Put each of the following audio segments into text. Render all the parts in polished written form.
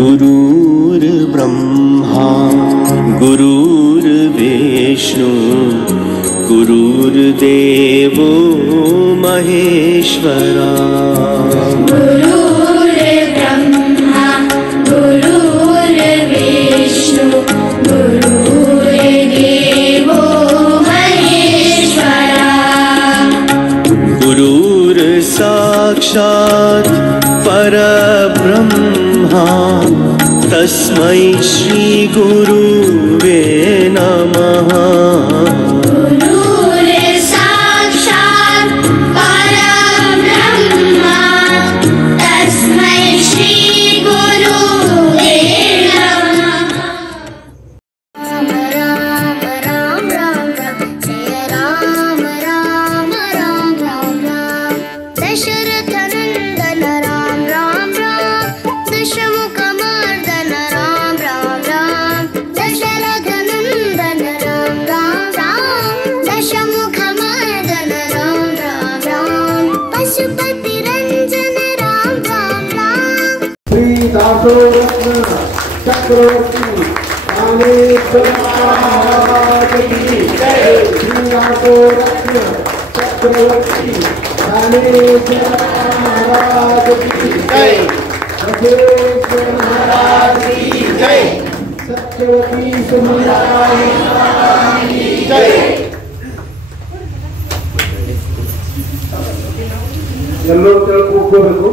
गुरुर्ब्रह्मा गुरुर्विष्णु गुरुर्देवो महेश्वरा। गुरुर्ब्रह्मा गुरुर्विष्णु गुरुर्देवो महेश्वरा। गुरुर्साक्षात् परब्रह्मा तस्मै श्री गुरुवे नमः। गुरुर्साक्षात् परब्रह्मा तस्मै श्री गुरुवे नमः। राम राम राम राम राम जय राम राम राम राम राम। दशरथ नंदन राम राम राम दशमुख मर्दन राम राम राम। दशरथ नंदन राम राम राम दशमुख मर्दन राम राम राम। पशुपति रंजन राम राम राम। श्री दासोरत्न चक्रवर्ती कामेश्वर महाराज की जय। श्री दासोरत्न चक्रवर्ती कामेश्वर महाराज की जय। बसवेश्वर महाराज की जय। सत्यवती सुमंगला की जय। ಎಲ್ಲರೂ ಕೂತ್ಕೋಬೇಕು.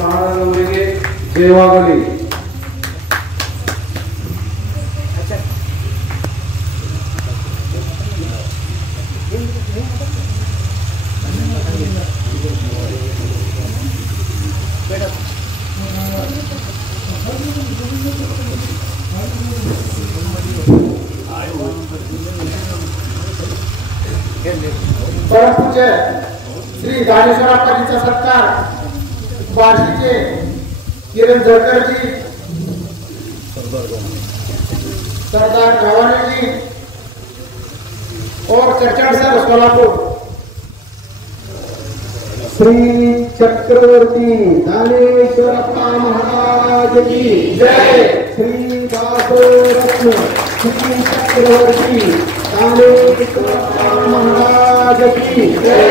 ಮಹಾರಾಜರಿಗೆ ಜಯವಾಗಲಿ. परमपूज्य श्री ज्ञानेश्वराप्पाजींचा सत्कार बार्शीचे किरण जळकरजी, सरदार गवाणेजी और चर्चड़ सर सोलापुर। श्री चक्रवर्ती ज्ञानेश्वरप्पा महाराज की जय। श्री दासोरत्न श्री चक्रवर्ती ज्ञानेश्वरप्पा महाराज की जय।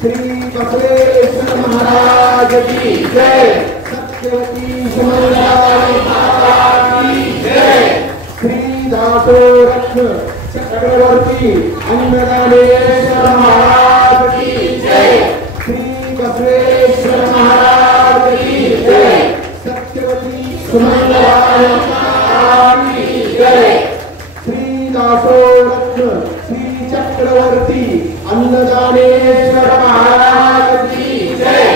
श्री बसवेश्वर महाराज की जय। सत्यवती सुमंगला की जय। श्री दासोरत्न चक्रवर्ती अन्नदानेश्वर महाराज की जय। श्री बसवेश्वर महाराज की जय। सत्यवती सुमंगला की जय। श्री दासोरत्न श्री चक्रवर्ती अन्नदानेश्वर महाराज की जय।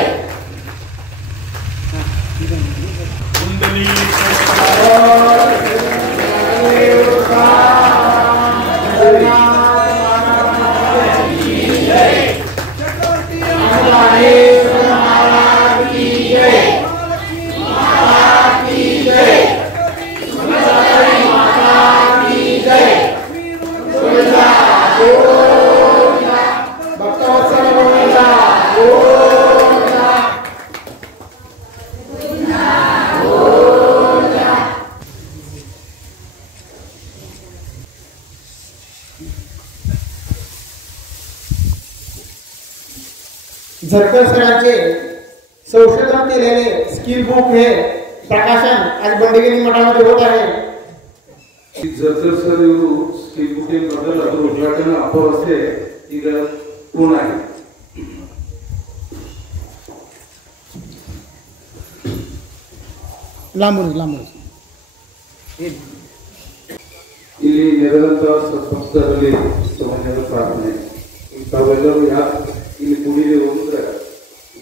झरकर सरांचे संशोधन केलेले स्किल बुक हे प्रकाशन आज बंडगिरी मठामध्ये होत आहे. झरकर सर ಇವರು ಸ್ಕಿಲ್ ಬುಕ್ ಬದಲು ಅದರ ಉದ್ಘಾಟನೆ ಅಪವಸ್ಥೆ ಈಗ ಪೂರ್ಣ ಆಗಿದೆ. ಇಲ್ಲಿ ನೆರೆದಂತಹ ಸಂಸ್ಥೆಗಳಲ್ಲಿ ಸಮಾಜದ ಪ್ರಾರ್ಥನೆ ತಾವೆಲ್ಲರೂ ಯಾರು ಇಲ್ಲಿ ಕೂಡಿದೆವು ಅಂದ್ರೆ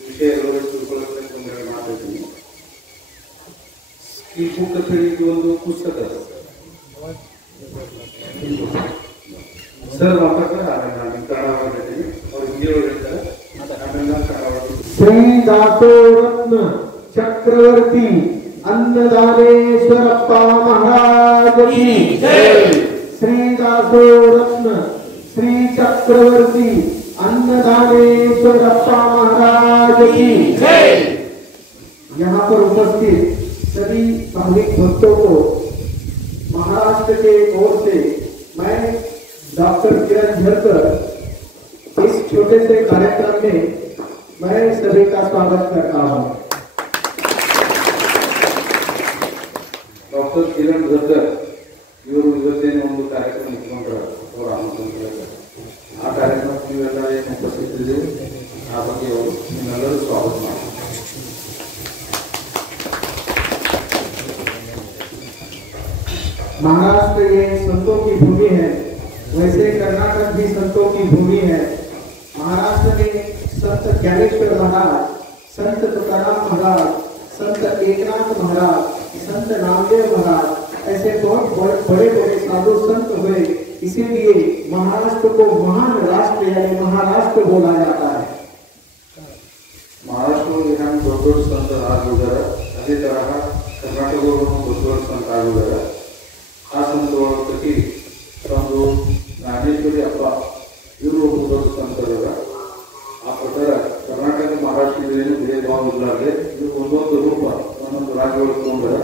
ವಿಷಯ ಎಲ್ಲರೂ ತಿಳ್ಕೊಳ್ಳೋಕೆ ತೊಂದರೆ ಮಾಡ್ತಿದ್ದೀನಿ. ಸ್ಕಿಲ್ ಬುಕ್ ಅಂತ ಹೇಳಿ ಒಂದು ಪುಸ್ತಕ ಸರ್ ಮಾತಾಡ್ತಾರೆ ಆಮೇಲೆ ನಾನು ಕನ್ನಡ ಹೇಳ್ತೀನಿ ಅವ್ರು ಹಿಂದಿ ಹೇಳ್ತಾರೆ ಆಮೇಲೆ ನಾನು ಕನ್ನಡ. ಶ್ರೀ दासोरत्न चक्रवर्ती अन्नदानेश्वरप्पा महाराज की जय। श्री हरिदासो रत्न श्री चक्रवर्ती अन्नदानेश्वर अप्पा महाराज की यहाँ पर उपस्थित सभी भाविक भक्तों को महाराष्ट्र के ओर से मैं डॉक्टर किरण झरकर इस छोटे से कार्यक्रम में मैं सभी का स्वागत करता हूँ। डॉक्टर किरण झरकर ಇವರು ಇವತ್ತೇನು ಒಂದು ಕಾರ್ಯಕ್ರಮ ಇಟ್ಕೊಂಡ್ರೆ ಅವರ ಆಮಂತ್ರಣ ಆ ಕಾರ್ಯಕ್ರಮಕ್ಕೆ ನೀವೆಲ್ಲ ಏನು ಉಪಸ್ಥಿತಿದ್ದೀವಿ ಆ ಬಗ್ಗೆ ಅವರು ನಿಮ್ಮೆಲ್ಲರೂ ಸ್ವಾಗತ ಮಾಡಿ। महाराष्ट्र ये संतों की भूमि है, वैसे कर्नाटक भी संतों की भूमि है। महाराष्ट्र में संत ज्ञानेश्वर महाराज, संत तुकाराम महाराज, संत एकनाथ महाराज, संत नामदेव महाराज, ऐसे बहुत बड़े बड़े साधु संत हुए। इसीलिए महाराष्ट्र को महान राष्ट्र यानी महाराष्ट्र बोला जाता है। महाराष्ट्र यहाँ दೊಡ್ಡ ದೊಡ್ಡ ಸಂತ ಆಗಿದ್ದಾರೆ, ಅದೇ ತರಹ ಕರ್ನಾಟಕದವರು ದೊಡ್ಡ ದೊಡ್ಡ ಸಂತ ಆಗಿದ್ದಾರೆ। ಆ ಸಂತರ ಪೈಕಿ ಒಂದು ಜ್ಞಾನೇಶ್ವರಿ ಅಪ್ಪ ಇವರು ಒಬ್ಬ ದೊಡ್ಡ ಸಂತರ। ಆ ಪ್ರಕಾರ ಕರ್ನಾಟಕ ಮಹಾರಾಷ್ಟ್ರ ಏನು ಭೇದ ಭಾವ ಇರಲಾರ್ದೆ ಇವರು ಒಂದೊಂದು ರೂಪ ಒಂದೊಂದು ರಾಜ್ಯಗಳು ತಗೊಂಡಾರೆ।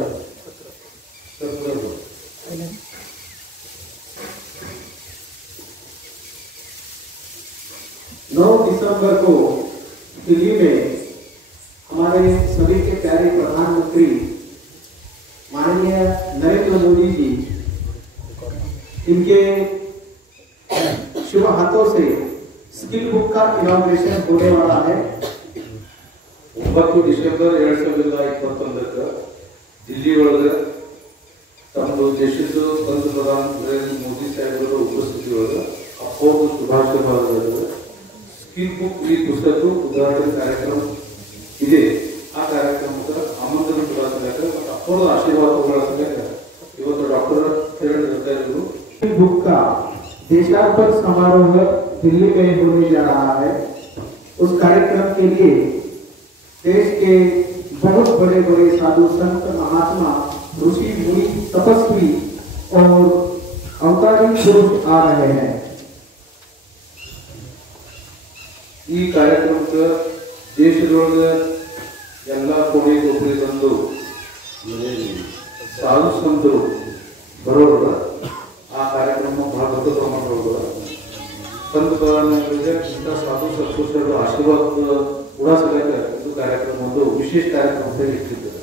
9 दिसंबर को दिल्ली में हमारे सभी के प्यारे प्रधानमंत्री माननीय नरेंद्र मोदी जी इनके शुभ हाथों से स्किल बुक का इनॉग्रेशन होने वाला है। 9 ಡಿಸೆಂಬರ್ 2021 ದಿಲ್ಲಿ ಒಳಗೆ ತಮ್ಮ ದೇಶದ पंतप्रधान नरेंद्र मोदी साहेबರ ಉಪಸ್ಥಿತಿಯೊಳಗೆ ಅಪೋದು ಶುಭಾಶಯಗಳು स्किल बुक ಈ ಪುಸ್ತಕ ಉದ್ಘಾಟನೆ ಕಾರ್ಯಕ್ರಮ ಇದೆ। ಆ ಕಾರ್ಯಕ್ರಮಕ್ಕೆ ಆಮಂತ್ರಣ ಪಡೆದಾಗ ಅಪೋದು ಆಶೀರ್ವಾದಗಳನ್ನು ಇವತ್ತು ಡಾಕ್ಟರ್ ಕಿರಣ್ झरकर ಅವರು स्किल बुक का देशार्पण समारोह दिल्ली में होने जा रहा है। उस कार्यक्रम के लिए देश के बहुत बड़े बड़े साधु संत महात्मा ऋषि मुनि तपस्वी और अवतारी पुरुष आ रहे हैं। ಈ ಕಾರ್ಯಕ್ರಮಕ್ಕೆ ದೇಶದೊಳಗೆ ಎಲ್ಲ ಕೋಣೆ ಕೊಪ್ಪಳಿ ಬಂದು ಸಾಧು ಸಂತರು ಬರೋರು ಆ ಕಾರ್ಯಕ್ರಮ ಬಹಳ ದೊಡ್ಡ ಪ್ರಮಾಣದೊಳಗೆ ಸಂತ ಪ್ರಧಾನಮಂತ್ರಿಗೆ ಇಂಥ ಸಾಧು ಸತ್ಪುರುಷರ ಆಶೀರ್ವಾದ ಕೂಡ ಸಲಕ ಇದು ಕಾರ್ಯಕ್ರಮ ಒಂದು ವಿಶೇಷ ಕಾರ್ಯಕ್ರಮ ಅಂತ ಇಟ್ಟಿದ್ದಾರೆ।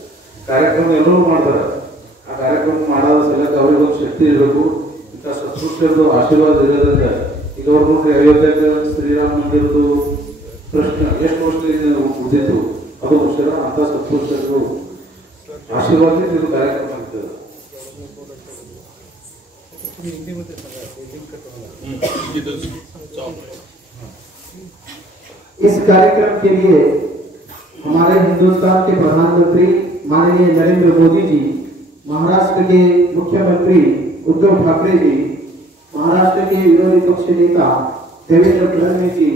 ಕಾರ್ಯಕ್ರಮ ಎಲ್ಲರೂ ಮಾಡ್ತಾರೆ, ಆ ಕಾರ್ಯಕ್ರಮ ಮಾಡೋದ ಸಲಕ ಅವರಿಗೊಂದು ಶಕ್ತಿ ಇರಬೇಕು, ಇಂಥ ಸತ್ಪುರುಷರದು ಆಶೀರ್ವಾದ ಇರೋದ್ರಿಂದ ಈಗ ಅವ್ರು ನೋಡ್ರಿ ಅಯೋಧ್ಯೆಗೆ ಶ್ರೀರಾಮ ಮಂದಿರದ್ದು ಪ್ರಶ್ನೆ ಎಷ್ಟು ವರ್ಷದಿಂದ ಉಳಿದಿತ್ತು ಅದು ವರ್ಷ ಅಂತ ಸತ್ಪುರುಷರು ಆಶೀರ್ವಾದ ಇದು ಕಾರ್ಯಕ್ರಮ ಆಗ್ತದೆ। इस कार्यक्रम के लिए हमारे हिंदुस्तान के प्रधानमंत्री माननीय नरेंद्र मोदी जी, महाराष्ट्र के मुख्यमंत्री उद्धव ठाकरे जी, महाराष्ट्र के विरोधी पक्ष नेता देवेंद्र फडणवीस जी,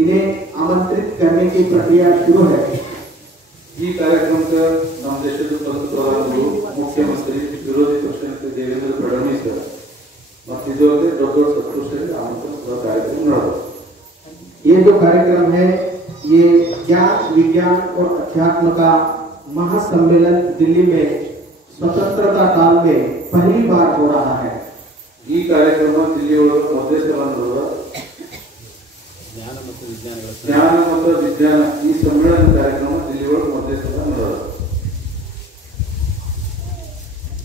इन्हें आमंत्रित करने की प्रक्रिया शुरू है। ಈ ಕಾರ್ಯಕ್ರಮಕ್ಕೆ ನಮ್ಮ ದೇಶದ ಪ್ರಧಾನಮಂತ್ರಿ ಮುಖ್ಯಮಂತ್ರಿ ವಿರೋಧಿ ಪಕ್ಷ नेता देवेंद्र फडणवीस ಮತ್ತು ಇದರಲ್ಲಿ ದೊಡ್ಡ ದೊಡ್ಡ ಸತ್ಪುರುಷರಿಗೆ ಆಮಂತ್ರಣ ಕಾರ್ಯಕ್ರಮ ನಡೆಯುತ್ತೆ। ये जो कार्यक्रम है ये ज्ञान विज्ञान और अध्यात्म का महासम्मेलन दिल्ली में स्वतंत्रता काल में पहली बार हो रहा है। ಈ ಕಾರ್ಯಕ್ರಮ ದಿಲ್ಲಿ ಒಳಗೆ ಮೊದಲೇ ಸಲ ನಡೆದ ಜ್ಞಾನ ಮತ್ತು ವಿಜ್ಞಾನ ಈ ಸಮ್ಮೇಳನ ಕಾರ್ಯಕ್ರಮ ದಿಲ್ಲಿ ಒಳಗೆ ಮೊದಲೇ ಸಲ ನಡೆದ।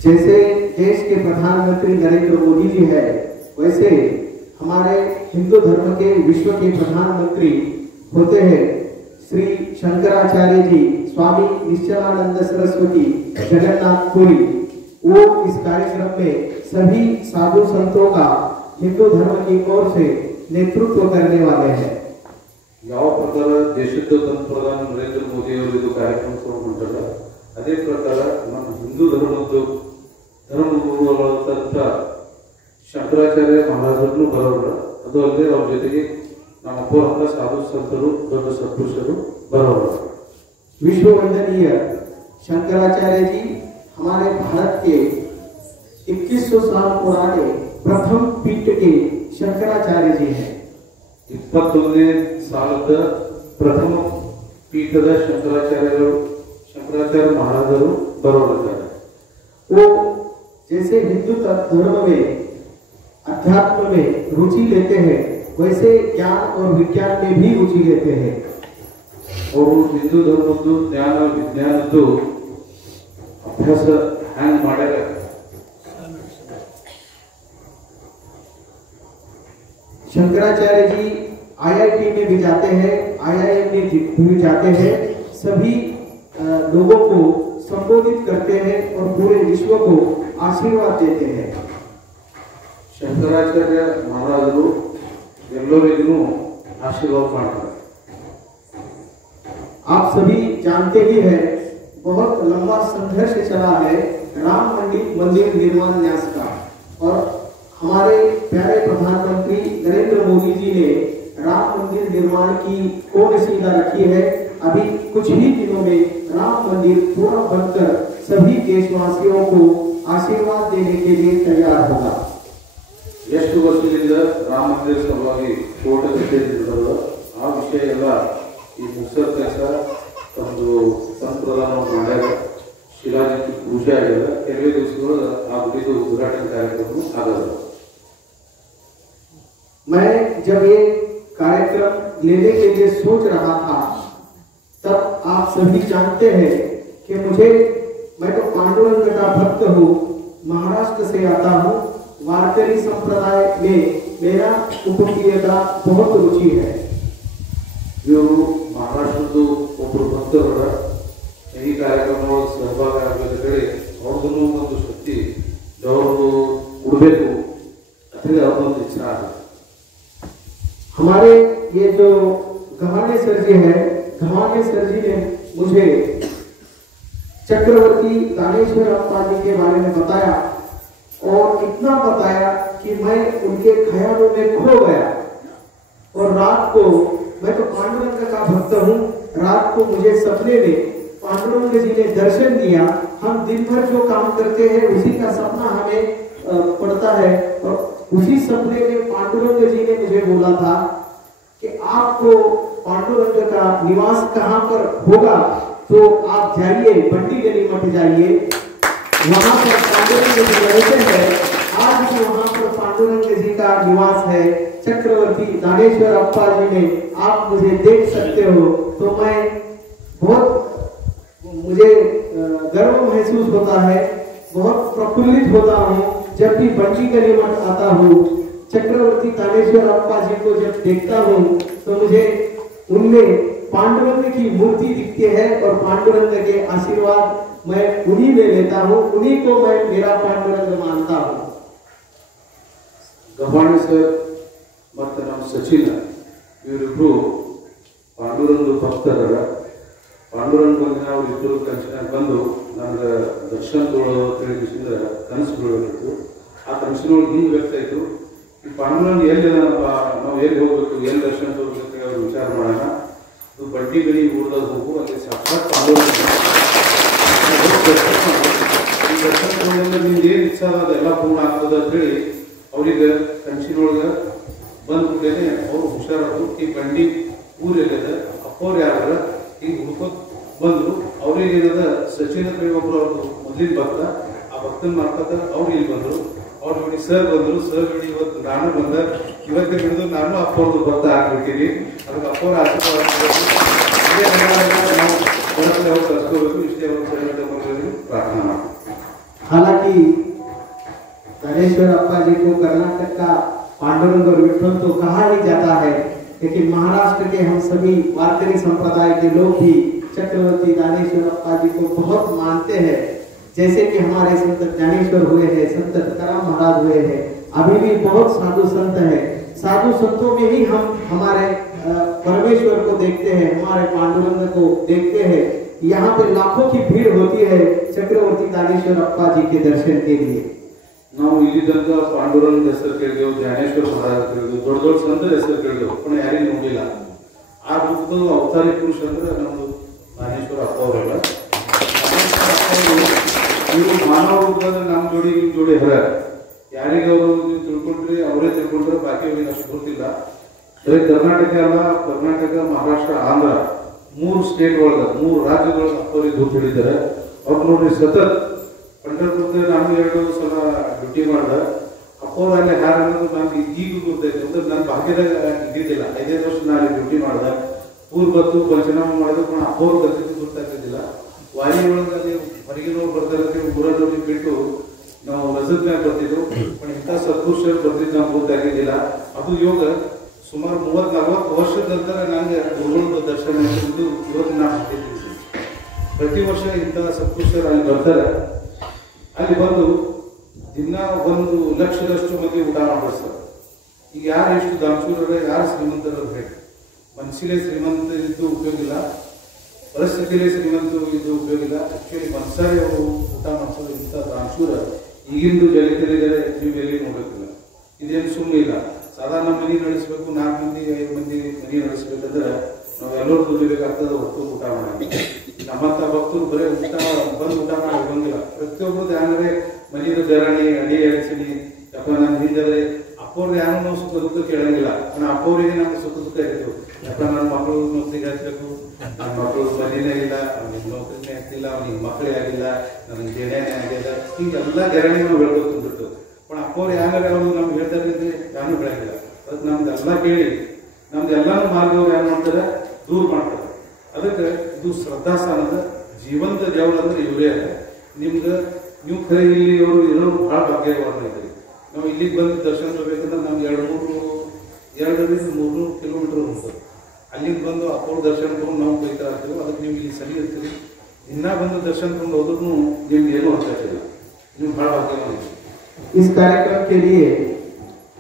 जैसे देश के प्रधानमंत्री नरेंद्र मोदी जी है, वैसे हमारे हिंदू धर्म के विश्व के प्रधानमंत्री होते हैं श्री शंकराचार्य जी, स्वामी निश्चलानंद सरस्वती जगन्नाथ पुरी। वो इस कार्यक्रम में सभी साधु संतों का हिंदू धर्म की ओर से नेतृत्व करने वाले हैं। ಯಾವ ಪ್ರಕಾರ ದೇಶದ ಪ್ರಧಾನ ನರೇಂದ್ರ ಮೋದಿ ಅವರು ಇದು ಕಾರ್ಯಕ್ರಮ ತಗೊಂಡ್ರಲ್ಲ ಅದೇ ಪ್ರಕಾರ ನಮ್ಮ ಹಿಂದೂ ಧರ್ಮಗುರುಗಳಾದಂಥ ಶಂಕರಾಚಾರ್ಯ ಮಹಾರಾಜರು ಬರೋರು, ಅದು ಅಲ್ಲದೆ ಅವ್ರ ಜೊತೆಗೆ ನಮ್ಮ ಅಪ್ಪ ಸಾಧು संतರು ದೊಡ್ಡ ಸತ್ಪುರುಷರು ಬರೋರು। विश्व वंदनीय शंकराचार्य जी हमारे भारत के 2100 साल पुराने प्रथम पीठ के शंकराचार्य जी हैं। 21ನೇ ಸಾಲದ ಪ್ರಥಮ ಪೀಠದ ಶಂಕರಾಚಾರ್ಯ ಮಹಾರಾಜರು ಬರೋರಿದ್ದಾರೆ। वो जैसे हिंदू धर्म में अध्यात्म में रुचि लेते हैं, वैसे ज्ञान और विज्ञान में भी रुचि लेते हैं। ಅವರು ಹಿಂದೂ ಧರ್ಮದ್ದು ಜ್ಞಾನ ವಿಜ್ಞಾನದ್ದು ಅಭ್ಯಾಸ ಹ್ಯಾಂಗ್ ಮಾಡ್ಯಾರ। शंकराचार्य जी IIT में भी जाते हैं, IIM में भी जाते हैं, सभी लोगों को संबोधित करते हैं और पूरे विश्व को आशीर्वाद देते हैं। ಶಂಕರಾಚಾರ್ಯ ಮಹಾರಾಜರು ಎಲ್ಲರಿಗೂ ಆಶೀರ್ವಾದ ಮಾಡ್ತಾರೆ। आप सभी जानते ही हैं, बहुत लंबा संघर्ष चला है राम मंदिर निर्माण न्यास का, और हमारे प्यारे प्रधानमंत्री नरेंद्र मोदी जी ने राम मंदिर निर्माण की कोशिश रखी है। अभी कुछ ही दिनों में राम मंदिर पूरा बनकर सभी देशवासियों को आशीर्वाद देने के लिए तैयार होगा। ಎಷ್ಟು ವರ್ಷದಿಂದ ರಾಮ ಮಂದಿರ ಸಲುವಾಗಿ ಕೋಟ ಕಟ್ಟಿದ್ರು ಆ ವಿಷಯ ಎಲ್ಲ ಈ ಮುಸರ್ ಕೆಲಸ ಒಂದು ಸಂಪ್ರದಾಯ ಮಾಡ್ಯಾರ। ಶಿಲಾಜಿತ್ ಪೂಜೆ ಆಗ್ಯದ, ಕೆಲವೇ ದಿವಸಗಳು ಆ ಗುಡಿದು ಉದ್ಘಾಟನೆ ಕಾರ್ಯಕ್ರಮ ಆಗಲ್ಲ। मैं जब ये कार्यक्रम लेने के लिए सोच रहा था, तब आप सभी जानते हैं कि मैं तो पांडुरंग का भक्त हूँ, महाराष्ट्र से आता हूँ, वारकरी संप्रदाय में मेरा उपकीयता बहुत रुचि है। ಇವರು ಮಹಾರಾಷ್ಟ್ರದ್ದು ಒಬ್ಬರು ಭಕ್ತರರ ಈ ಕಾರ್ಯಕ್ರಮದೊಳಗೆ ಸಹಭಾಗಿ ಆಗಬೇಕು ಹೇಳಿ ಅವ್ರದ್ದು ಒಂದು ಶಕ್ತಿ ಅವರು ಕೊಡಬೇಕು ಅಂತ ಅವ್ರದ್ದು ಇಚ್ಛೆ ಆಗುತ್ತೆ। हमारे ये जो घवानेश्वर जी है, घवानेश्वर जी ने मुझे चक्रवर्ती दानेश्वर अप्पा जी के बारे में बताया, और इतना बताया कि मैं उनके ख्यालों में खो गया। और रात को, मैं तो पांडुरंग का भक्त हूँ, रात को मुझे सपने में पांडुरंग जी ने दर्शन दिया। हम दिन भर जो काम करते हैं उसी का सपना हमें पड़ता है, और उसी सपने में पांडुरंग जी ने मुझे बोला था कि आपको पांडुरंग का निवास कहाँ पर होगा, तो आप जाइए बंटी गली मठ जाइए, वहां पर पांडुरंग जी रहते हैं। आज भी वहां पर पांडुरंग जी का निवास है। चक्रवर्ती दानेश्वर अप्पा जी ने, आप मुझे देख सकते हो, तो मुझे गर्व महसूस होता है, बहुत प्रफुल्लित होता हूँ जब भी बंटी गली मठ आता हूँ। चक्रवर्ती दानेश्वर अप्पा जी को जब देखता हूँ तो मुझे उनमें पांडुरंग की मूर्ति दिखती है, और पांडुरंग के आशीर्वाद मैं उन्हीं में लेता हूँ, उन्हीं को मैं मेरा पांडुरंग मानता हूँ। ಗವಾಣೇಶ್ವರ್ ಮತ್ತು ನಮ್ಮ ಸಚಿನ್ ಇವರಿಬ್ರು ಪಾಂಡುರಂಗ ಭಕ್ತರರ। ಪಾಂಡುರಂಗ ಬಂದಿನ ಅವ್ರು ಇಬ್ಬರು ಕನಸಿನಾಗ ಬಂದು ನನಗೆ ದರ್ಶನ ತಿಳಿಸಿದ ಕನಸು ಬೀಳಬೇಕು। ಆ ಕನಸಿನೊಳಗೆ ಹಿಂಗೆ ವ್ಯಕ್ತ ಆಯಿತು, ಈ ಪಾಂಡುರಂಗ ಎಲ್ಲಿ ನಾವು ಎಲ್ಲಿ ಹೋಗ್ಬೇಕು, ಎಲ್ಲಿ ದರ್ಶನ ತೋರ್ಬೇಕು ಅವ್ರು ವಿಚಾರ ಮಾಡೋಣ, ಇದು ಬಡ್ಡಿ ಗಡಿ ಊರ್ದಾಗ ಹೋಗು, ಅಲ್ಲಿ ಸಾಕ್ಷಾತ್ ಪಾಂಡುರಂಗ ಈ ದರ್ಶನ ತಗೊಂಡ್ರೆ ನಿಮ್ದು ಏನು ಇಚ್ಛೆ ಅದೆಲ್ಲ ಪೂರ್ಣ ಆಗ್ತದೆ ಅಂತೇಳಿ ಅವ್ರಿಗೆ ಕನಸಿನೊಳಗೆ ಬಂದ್ಬಿಟ್ಟೇನೆ ಅವ್ರು ಹುಷಾರಾದ್ರು। ಈ ಬಂಡಿ ಊರೆಲ್ಲದ ಅಪ್ಪವ್ರು ಯಾರ ಈಗ ಹುಡ್ಕೋತ್ ಬಂದ್ರು, ಅವ್ರಿಗೆ ಏನದ ಸಚಿನ್ ಕೈ ಒಬ್ರು ಅವ್ರದ್ದು ಮೊದಲಿನ ಭಕ್ತ, ಆ ಭಕ್ತನ ಮಾಡ್ಕೊತ ಅವ್ರು ಇಲ್ಲಿ ಬಂದ್ರು, ಅವ್ರ ಬಿಡಿ ಸರ್ ಬಂದ್ರು, ಸರ್ ಬಿಡಿ ಇವತ್ತು ನಾನು ಬಂದ, ಇವತ್ತೇ ಬಿಡಿದು ನಾನು ಅಪ್ಪವ್ರದ್ದು ಭಕ್ತ ಆಗ್ಬಿಟ್ಟಿನಿ, ಅದಕ್ಕೆ ಅಪ್ಪವ್ರ ಆಶೀರ್ವಾದ ನಾವು ಕಳ್ಸ್ಕೋಬೇಕು, ಇಷ್ಟೇ ಒಂದು ಪ್ರಾರ್ಥನಾ ಮಾಡ್ತೀವಿ। हालांकि दानेश्वर अप्पा जी को कर्नाटक का पांडुरंग और विठल तो कहा ही जाता है, लेकिन महाराष्ट्र के हम सभी वारकरी संप्रदाय के लोग भी चक्रवर्ती दानेश्वर अप्पा जी को बहुत मानते हैं। जैसे कि हमारे संत ज्ञानेश्वर हुए हैं, संत तुकाराम महाराज हुए हैं, अभी भी बहुत साधु संत हैं। साधु संतों में ही हम हमारे परमेश्वर को देखते हैं, हमारे पांडुरंग को देखते हैं। यहाँ पे लाखों की भीड़ होती है चक्रवर्ती दानेश्वर अप्पा जी के दर्शन के लिए। ನಾವು ಇಲ್ಲಿ ತನಕ ಪಾಂಡುರಂಗ ಹೆಸರು ಕೇಳಿದೆವು, ಜ್ಞಾನೇಶ್ವರ ಮಹಾರಾಜ ಕೇಳಿದೆವು, ದೊಡ್ಡ ದೊಡ್ಡ ಸಂತರ ಹೆಸರು ಕೇಳಿದೆವು, पण ಯಾರಿಗೂ ನೋಡಿಲ್ಲ। ಆ ರೂಪದ ಅವತಾರಿ ಪುರುಷ ಅಂದ್ರೆ ನಮ್ದು ಜ್ಞಾನೇಶ್ವರ ಅಪ್ಪ ಅವರಲ್ಲ। ಇವರು ಮಾನವ ರೂಪದಲ್ಲಿ ನಮ್ಮ ಜೋಡಿ ಹರ ಯಾರಿಗೆ ಅವರು ನೀವು ತಿಳ್ಕೊಂಡ್ರಿ ಅವರೇ ತಿಳ್ಕೊಂಡ್ರೆ ಬಾಕಿ ಅವ್ರಿಗೆ ಅಷ್ಟು ಗೊತ್ತಿಲ್ಲ. ಬರೀ ಕರ್ನಾಟಕ ಅಲ್ಲ, ಕರ್ನಾಟಕ, ಮಹಾರಾಷ್ಟ್ರ, ಆಂಧ್ರ 3 ಸ್ಟೇಟ್ ಒಳಗ 3 ರಾಜ್ಯಗಳ ಅಪ್ಪರಿಗೆ ದುಡ್ಡು ಹಿಡಿತಾರೆ. ಅವ್ರು ನೋಡ್ರಿ ಸತತ್ ಪಂಡರ್ಪುರ ನಾನು 2 ಸಲ ಡ್ಯೂಟಿ ಮಾಡಿದೆ. ಅಪ್ಪವ್ರು ಅಲ್ಲಿ ಹಾರ ನನ್ಗೆ ಈಗ ಗೊತ್ತೈತೆ ಅಂದ್ರೆ ನನ್ನ ಭಾಗ್ಯದಾಗ ಇದ್ದಿದ್ದಿಲ್ಲ. 5 ವರ್ಷ ನಾನು ಡ್ಯೂಟಿ ಮಾಡಿದೆ. ಊರ್ ಬತ್ತು ಪಂಚನಾಮ ಮಾಡಿದ್ರು ಅಪ್ಪವ್ರು ಗತಿದ್ದು ಗೊತ್ತಾಗ್ತಿದ್ದಿಲ್ಲ. ವಾರಿ ಒಳಗೆ ಹೊರಗಿನವ್ರು ಬರ್ತಾರೆ, ಊರದವ್ರಿಗೆ ಬಿಟ್ಟು ನಾವು ರಜದ ಮ್ಯಾಗ ಬರ್ತಿದ್ವು. ಇಂಥ ಸತ್ಪುರುಷರು ಬರ್ತಿದ್ದು ನಮ್ಗೆ ಗೊತ್ತಾಗಿದ್ದಿಲ್ಲ. ಅದು ಯೋಗ ಸುಮಾರು 30-40 ವರ್ಷದ ನಂತರ ನನಗೆ ಗುರುಗಳ ದರ್ಶನ ಇದು ಇವತ್ತು ನಾನು ಹಾಕಿದ್ದೀನಿ. ಪ್ರತಿ ವರ್ಷ ಇಂಥ ಸತ್ಪುರುಷರು ಅಲ್ಲಿ ಬರ್ತಾರೆ. ಅಲ್ಲಿ ಬಂದು ದಿನ 1 ಲಕ್ಷದಷ್ಟು ಮಂದಿ ಊಟ ಮಾಡಿಸ್ತಾರೆ. ಈಗ ಯಾರು ಎಷ್ಟು ದಾನಶೂರರ, ಯಾರು ಶ್ರೀಮಂತರ ಬೇಕು. ಮನಸ್ಸಿಗೆ ಶ್ರೀಮಂತ ಇದ್ದು ಉಪಯೋಗ ಇಲ್ಲ, ಪರಿಸ್ಥಿತಿಯಲ್ಲಿ ಶ್ರೀಮಂತ ಇದು ಉಪಯೋಗ ಇಲ್ಲ. ಆಕ್ಚುಲಿ ಮನಸ್ಸಾರಿ ಅವರು ಊಟ ಮಾಡಿಸೋದು ಇಂಥ ದಾನಶೂರ ಈಗಿಂದು ಜಗತ್ತಿದ್ದಾರೆ. ನೀವು ಎಲ್ಲಿ ನೋಡೋಕ್ಕಿಲ್ಲ. ಇದೇನು ಸುಮ್ಮನೆ ಇಲ್ಲ. ಸಾಧಾರಣ ಮನೆ ನಡೆಸಬೇಕು, 4 ಮಂದಿ 5 ಮಂದಿ ಮನೆ ನಡೆಸಬೇಕಂದ್ರೆ ನಾವೆಲ್ಲರೂ ದುಡಿಬೇಕಾಗ್ತದೆ. ಹೊತ್ತು ಊಟ ಮಾಡಿ ನಮ್ಮಂತ ಭಕ್ತರು ಬರೀ ಬಂದು ಊಟ ಮಾಡಿ ಹೋಗಂಗಿಲ್ಲ. ಪ್ರತಿಯೊಬ್ಬರು ಯಾರಂದ್ರೆ ಮನೆಯ ಬೆರಣಿ ಅಡಿ ಅಡಿಸಿನಿ ಯಾಕಂದ್ರೆ ನನ್ನ ಹಿಂದೆ ಅಪ್ಪವ್ರಿಗೆ ಯಾರು ನಾವು ಸುಖ ದುಃಖ ಕೇಳಂಗಿಲ್ಲ. ಅಪ್ಪವರಿಗೆ ನಮ್ಗೆ ಸುಖ ದುಃಖ ಇತ್ತು. ಯಾಕಂದ್ರೆ ನನ್ನ ಮಕ್ಕಳು ನೌಕರಿಗೆ ಹಚ್ಚಬೇಕು, ನನ್ನ ಮಕ್ಕಳು ಮನೇನೇ ಇಲ್ಲ, ಅವ್ನಿಗೆ ನೌಕರಿನೇ ಆಗ್ತಿಲ್ಲ, ಅವ್ನಿಗೆ ಮಕ್ಕಳೇ ಆಗಿಲ್ಲ, ನನಗೆ ಜೇನೇನೆ ಆಗಿಲ್ಲ. ಹಿಂಗೆಲ್ಲ ಗೆರಣಿ ನಾವು ಹೇಳ್ಕೊತಿರ್ತು. पण ಅಪ್ಪವ್ರು ಯಾರು ಅವರು ನಮ್ಗೆ ಹೇಳ್ತಾರೆ ಯಾರು ಬೆಳಗಿಲ್ಲ. ಅದಕ್ಕೆ ನಮ್ದೆಲ್ಲ ಕೇಳಿ ನಮ್ದೆಲ್ಲಾನು ಮಾರ್ಗವ್ರು ಏನು ಮಾಡ್ತಾರೆ, ದೂರ ಮಾಡ್ತಾರೆ. ಅದಕ್ಕೆ ಇದು ಶ್ರದ್ಧಾಸ್ಥಾನದ ಜೀವಂತ ದೇವ್ರ ಅಂದ್ರೆ ಇವರೇ ಅಲ್ಲ. ನಿಮ್ಗೆ ನೀವು ಖರೆ ಇಲ್ಲಿ ಅವರು ಇರೋರು ಬಹಳ ಭಾಗ್ಯವಾಗ್ರಿ. ನಾವು ಇಲ್ಲಿಗೆ ಬಂದು ದರ್ಶನ ತಗೋಬೇಕಂದ್ರೆ ನಮ್ಗೆ 200-300 ಕಿಲೋಮೀಟರ್ ಹೋಗ್ತದೆ. ಅಲ್ಲಿಗೆ ಬಂದು ಅಪ್ಪವ್ರ ದರ್ಶನ ತಗೊಂಡು ನಾವು ಬೈತಾ ಇರ್ತೀವಿ. ಅದಕ್ಕೆ ನೀವು ಇಲ್ಲಿ ಸರಿ ಇರ್ತೀರಿ. ಇನ್ನ ಬಂದು ದರ್ಶನ ತಗೊಂಡು ಹೋದ್ರೂ ನಿಮ್ಗೆ ಏನೂ ಆಗ್ತಿಲ್ಲ. ನೀವು ಬಹಳ ಭಾಗ್ಯವಾಗಿದೆ. इस कार्यक्रम के लिए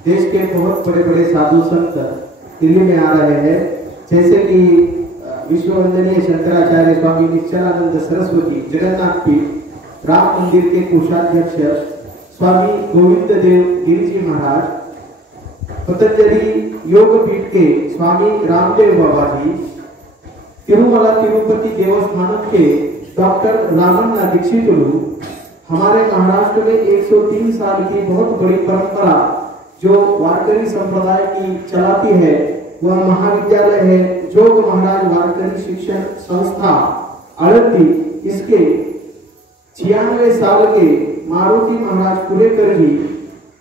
देश के बहुत बड़े बड़े साधु संत दिल्ली में आ रहे हैं, जैसे कि विश्व वंदनीय शंकराचार्य स्वामी निश्चलानंद सरस्वती जगन्नाथ पीठ राम मंदिर के कोषाध्यक्ष स्वामी गोविंद देव गिरी जी महाराज, पतंजलि योग पीठ के स्वामी रामदेव बाबा जी, तिरुमला तिरुपति देवस्थानम के डॉक्टर रामन्ना दीक्षितुलु, हमारे महाराष्ट्र में 103 साल की बहुत बड़ी परंपरा जो वारकरी संप्रदाय की चलाती है वह महाविद्यालय है जोग महाराज वारकरी शिक्षण संस्था आळंदी। इसके 96 साल के मारुति महाराज कुलेकर जी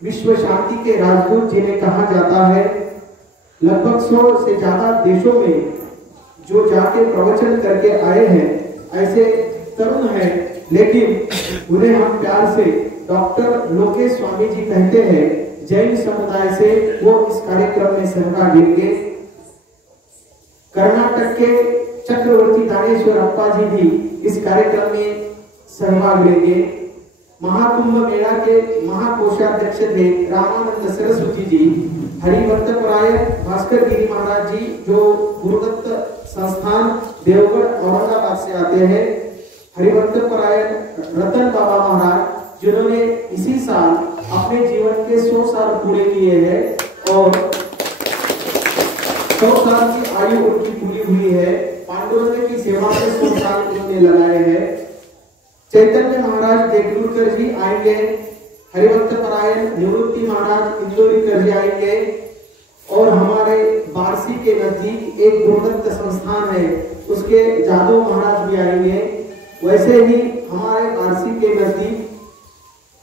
विश्व शांति के राजदूत जिन्हें कहा जाता है। लगभग 100 से ज्यादा देशों में जो जाके प्रवचन करके आए हैं, ऐसे तरुण हैं, लेकिन उन्हें हम प्यार से डॉक्टर लोकेश स्वामी जी कहते हैं। जैन समुदाय से वो इस कार्यक्रम में सहभाग लेंगे। कर्नाटक के चक्रवर्ती दानेश्वर अप्पा जी भी इस कार्यक्रम में सहभाग लेंगे। महाकुंभ मेला के महाकोषाध्यक्ष थे रामानंद सरस्वती जी। हरिभक्तपरायण भास्कर गिरी महाराज जी जो गुरुदत्त संस्थान देवगढ़ औरंगाबाद से आते हैं। हरिभक्तपरायण रतन बाबा महाराज जिन्होंने इसी साल अपने जीवन के 100 साल पूरे किए हैं और 100 साल की आयु उनकी पूरी हुई है। पांडुरंग की सेवा में 100 साल उन्होंने लगाए हैं। चैतन्य महाराज देगलूरकर जी आएंगे। हरिभक्तपरायण निवृत्ति महाराज इंदौरीकर जी आएंगे। और हमारे बारसी के नजदीक एक गुरुदत्त संस्थान है, उसके जादव महाराज भी आएंगे। वैसे ही हमारे बारसी के नजदीक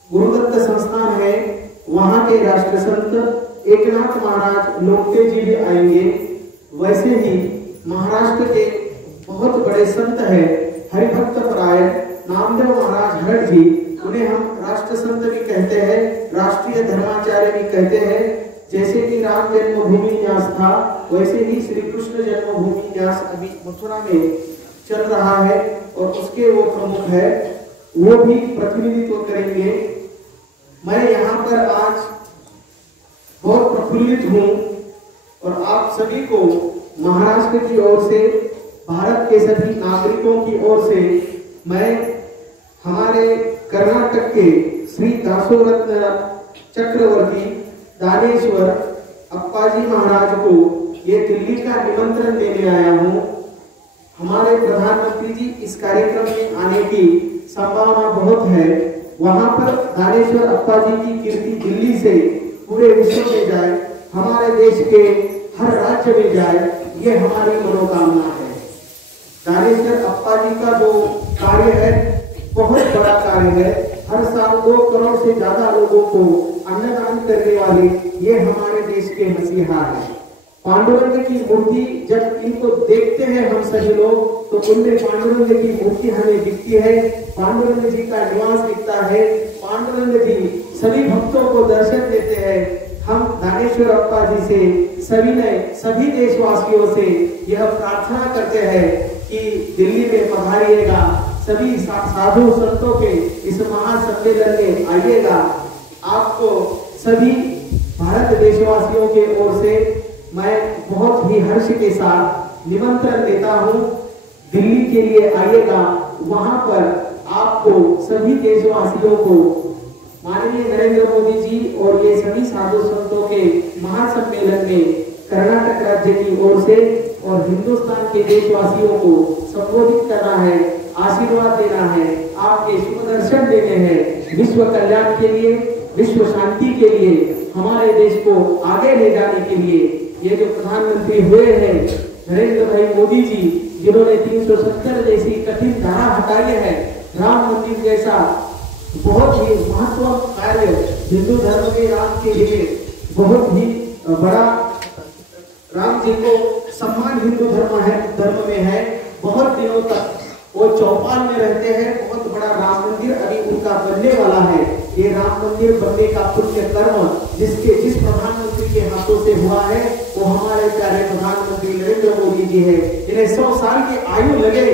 गुरुदत्त संस्थान है, वहां के राष्ट्र संत एकनाथ महाराज लोकटे जी भी आएंगे। वैसे ही महाराष्ट्र के बहुत बड़े संत हैं हरिभक्तपरायण नामदेव महाराज हरट जी, उन्हें हम राष्ट्र संत भी कहते हैं, राष्ट्रीय धर्माचार्य भी कहते हैं। जैसे कि राम जन्मभूमि न्यास था, वैसे ही श्री कृष्ण जन्मभूमि न्यास अभी मथुरा में चल रहा है और उसके वो प्रमुख है, वो भी प्रतिनिधित्व करेंगे। मैं यहाँ पर आज बहुत प्रफुल्लित हूँ और आप सभी को महाराष्ट्र की ओर से, भारत के सभी नागरिकों की ओर से मैं हमारे कर्नाटक के श्री दासोरत्न चक्रवर्ती दानेश्वर अप्पा जी महाराज को ये दिल्ली का निमंत्रण देने आया हूँ। हमारे प्रधानमंत्री जी इस कार्यक्रम में आने की संभावना बहुत है, वहां पर दानेश्वर अप्पा जी की कीर्ति दिल्ली से पूरे विश्व में जाए, हमारे देश के हर राज्य में जाए, ये हमारी मनोकामना है। दानेश्वर अप्पा जी का जो कार्य है बहुत बड़ा कार्य है। हर साल 2 करोड़ से ज्यादा लोगों को अन्नदान करने वाले ये हमारे देश के मसीहा हैं। पांडुरंग की मूर्ति जब इनको देखते हैं हम सभी लोग, तो उनमें पांडुरंग की मूर्ति हमें दिखती है, पांडुरंग जी का निवास दिखता है, पांडुरंग जी सभी भक्तों को दर्शन देते हैं। हम दानेश्वर अप्पा जी से सभी देशवासियों से यह प्रार्थना करते हैं कि दिल्ली में पधारिएगा, सभी साधु संतों के इस महासम्मेलन में आइएगा। आपको सभी भारत देशवासियों के ओर से मैं बहुत ही हर्ष के साथ निमंत्रण देता हूँ। दिल्ली के लिए आइएगा, वहां पर आपको सभी देशवासियों को माननीय नरेंद्र मोदी जी और ये सभी साधु संतों के महासम्मेलन में कर्नाटक राज्य की ओर से और हिंदुस्तान के देशवासियों को संबोधित करना है, आशीर्वाद देना है, आपके शुभ दर्शन देने हैं, विश्व कल्याण के लिए, विश्व शांति के लिए, हमारे देश को आगे ले जाने के लिए। ये जो प्रधानमंत्री हुए हैं नरेंद्र भाई मोदी जी, जिन्होंने 370 जैसी कठिन धारा हटाई है, राम मंदिर जैसा बहुत ही महत्वपूर्ण कार्य हिंदू धर्म में राम के लिए बहुत ही बड़ा, राम जी को सम्मान हिंदू धर्म में है। बहुत दिनों तक वो चौपाल में रहते हैं। बहुत बड़ा राम मंदिर अभी उनका बनने वाला है। ये राम मंदिर बनने का पुण्य कर्म जिस प्रधानमंत्री के हाथों से हुआ है वो हमारे प्यारे प्रधानमंत्री नरेंद्र मोदी जी है। इन्हें 100 साल की आयु लगे,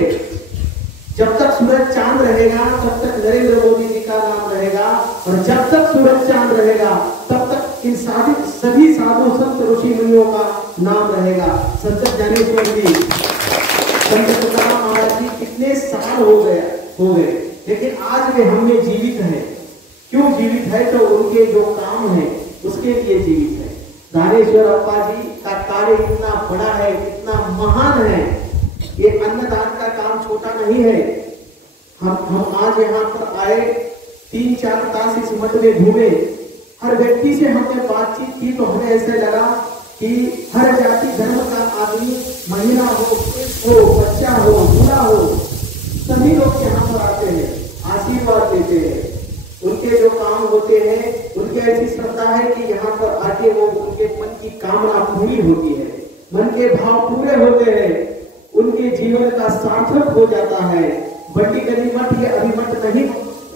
जब तक सूरज चांद रहेगा तब तक नरेंद्र मोदी जी का नाम रहेगा, और जब तक सूरज चांद रहेगा तब तक इन सभी साधु संत ऋषि मुनियों का नाम रहेगा। संत ज्ञानेश्वर जी, संत तुकाराम महाराज जी कितने साल हो गए, लेकिन आज वे हम में जीवित है। क्यों जीवित है? तो उनके जो काम है उसके लिए जीवित है। दानेश्वर अप्पा जी का कार्य इतना बड़ा है, इतना महान है। ये अन्नदान का काम छोटा नहीं है। हम आज यहाँ पर आए, 3-4 तास इस मठ में घूमे, हर व्यक्ति से हमने बातचीत की तो हमें ऐसे लगा कि हर जाति धर्म का आदमी, महिला हो, बच्चा हो, बूढ़ा हो, सभी लोग यहाँ पर आते हैं, आशीर्वाद देते हैं। उनके जो काम होते हैं, उनकी ऐसी श्रद्धा है कि यहाँ पर आके वो उनके मन की कामना पूरी होती है, मन के भाव पूरे होते हैं, उनके जीवन का सार्थक हो जाता है। बंडी गली मठ ये अभी मठ नहीं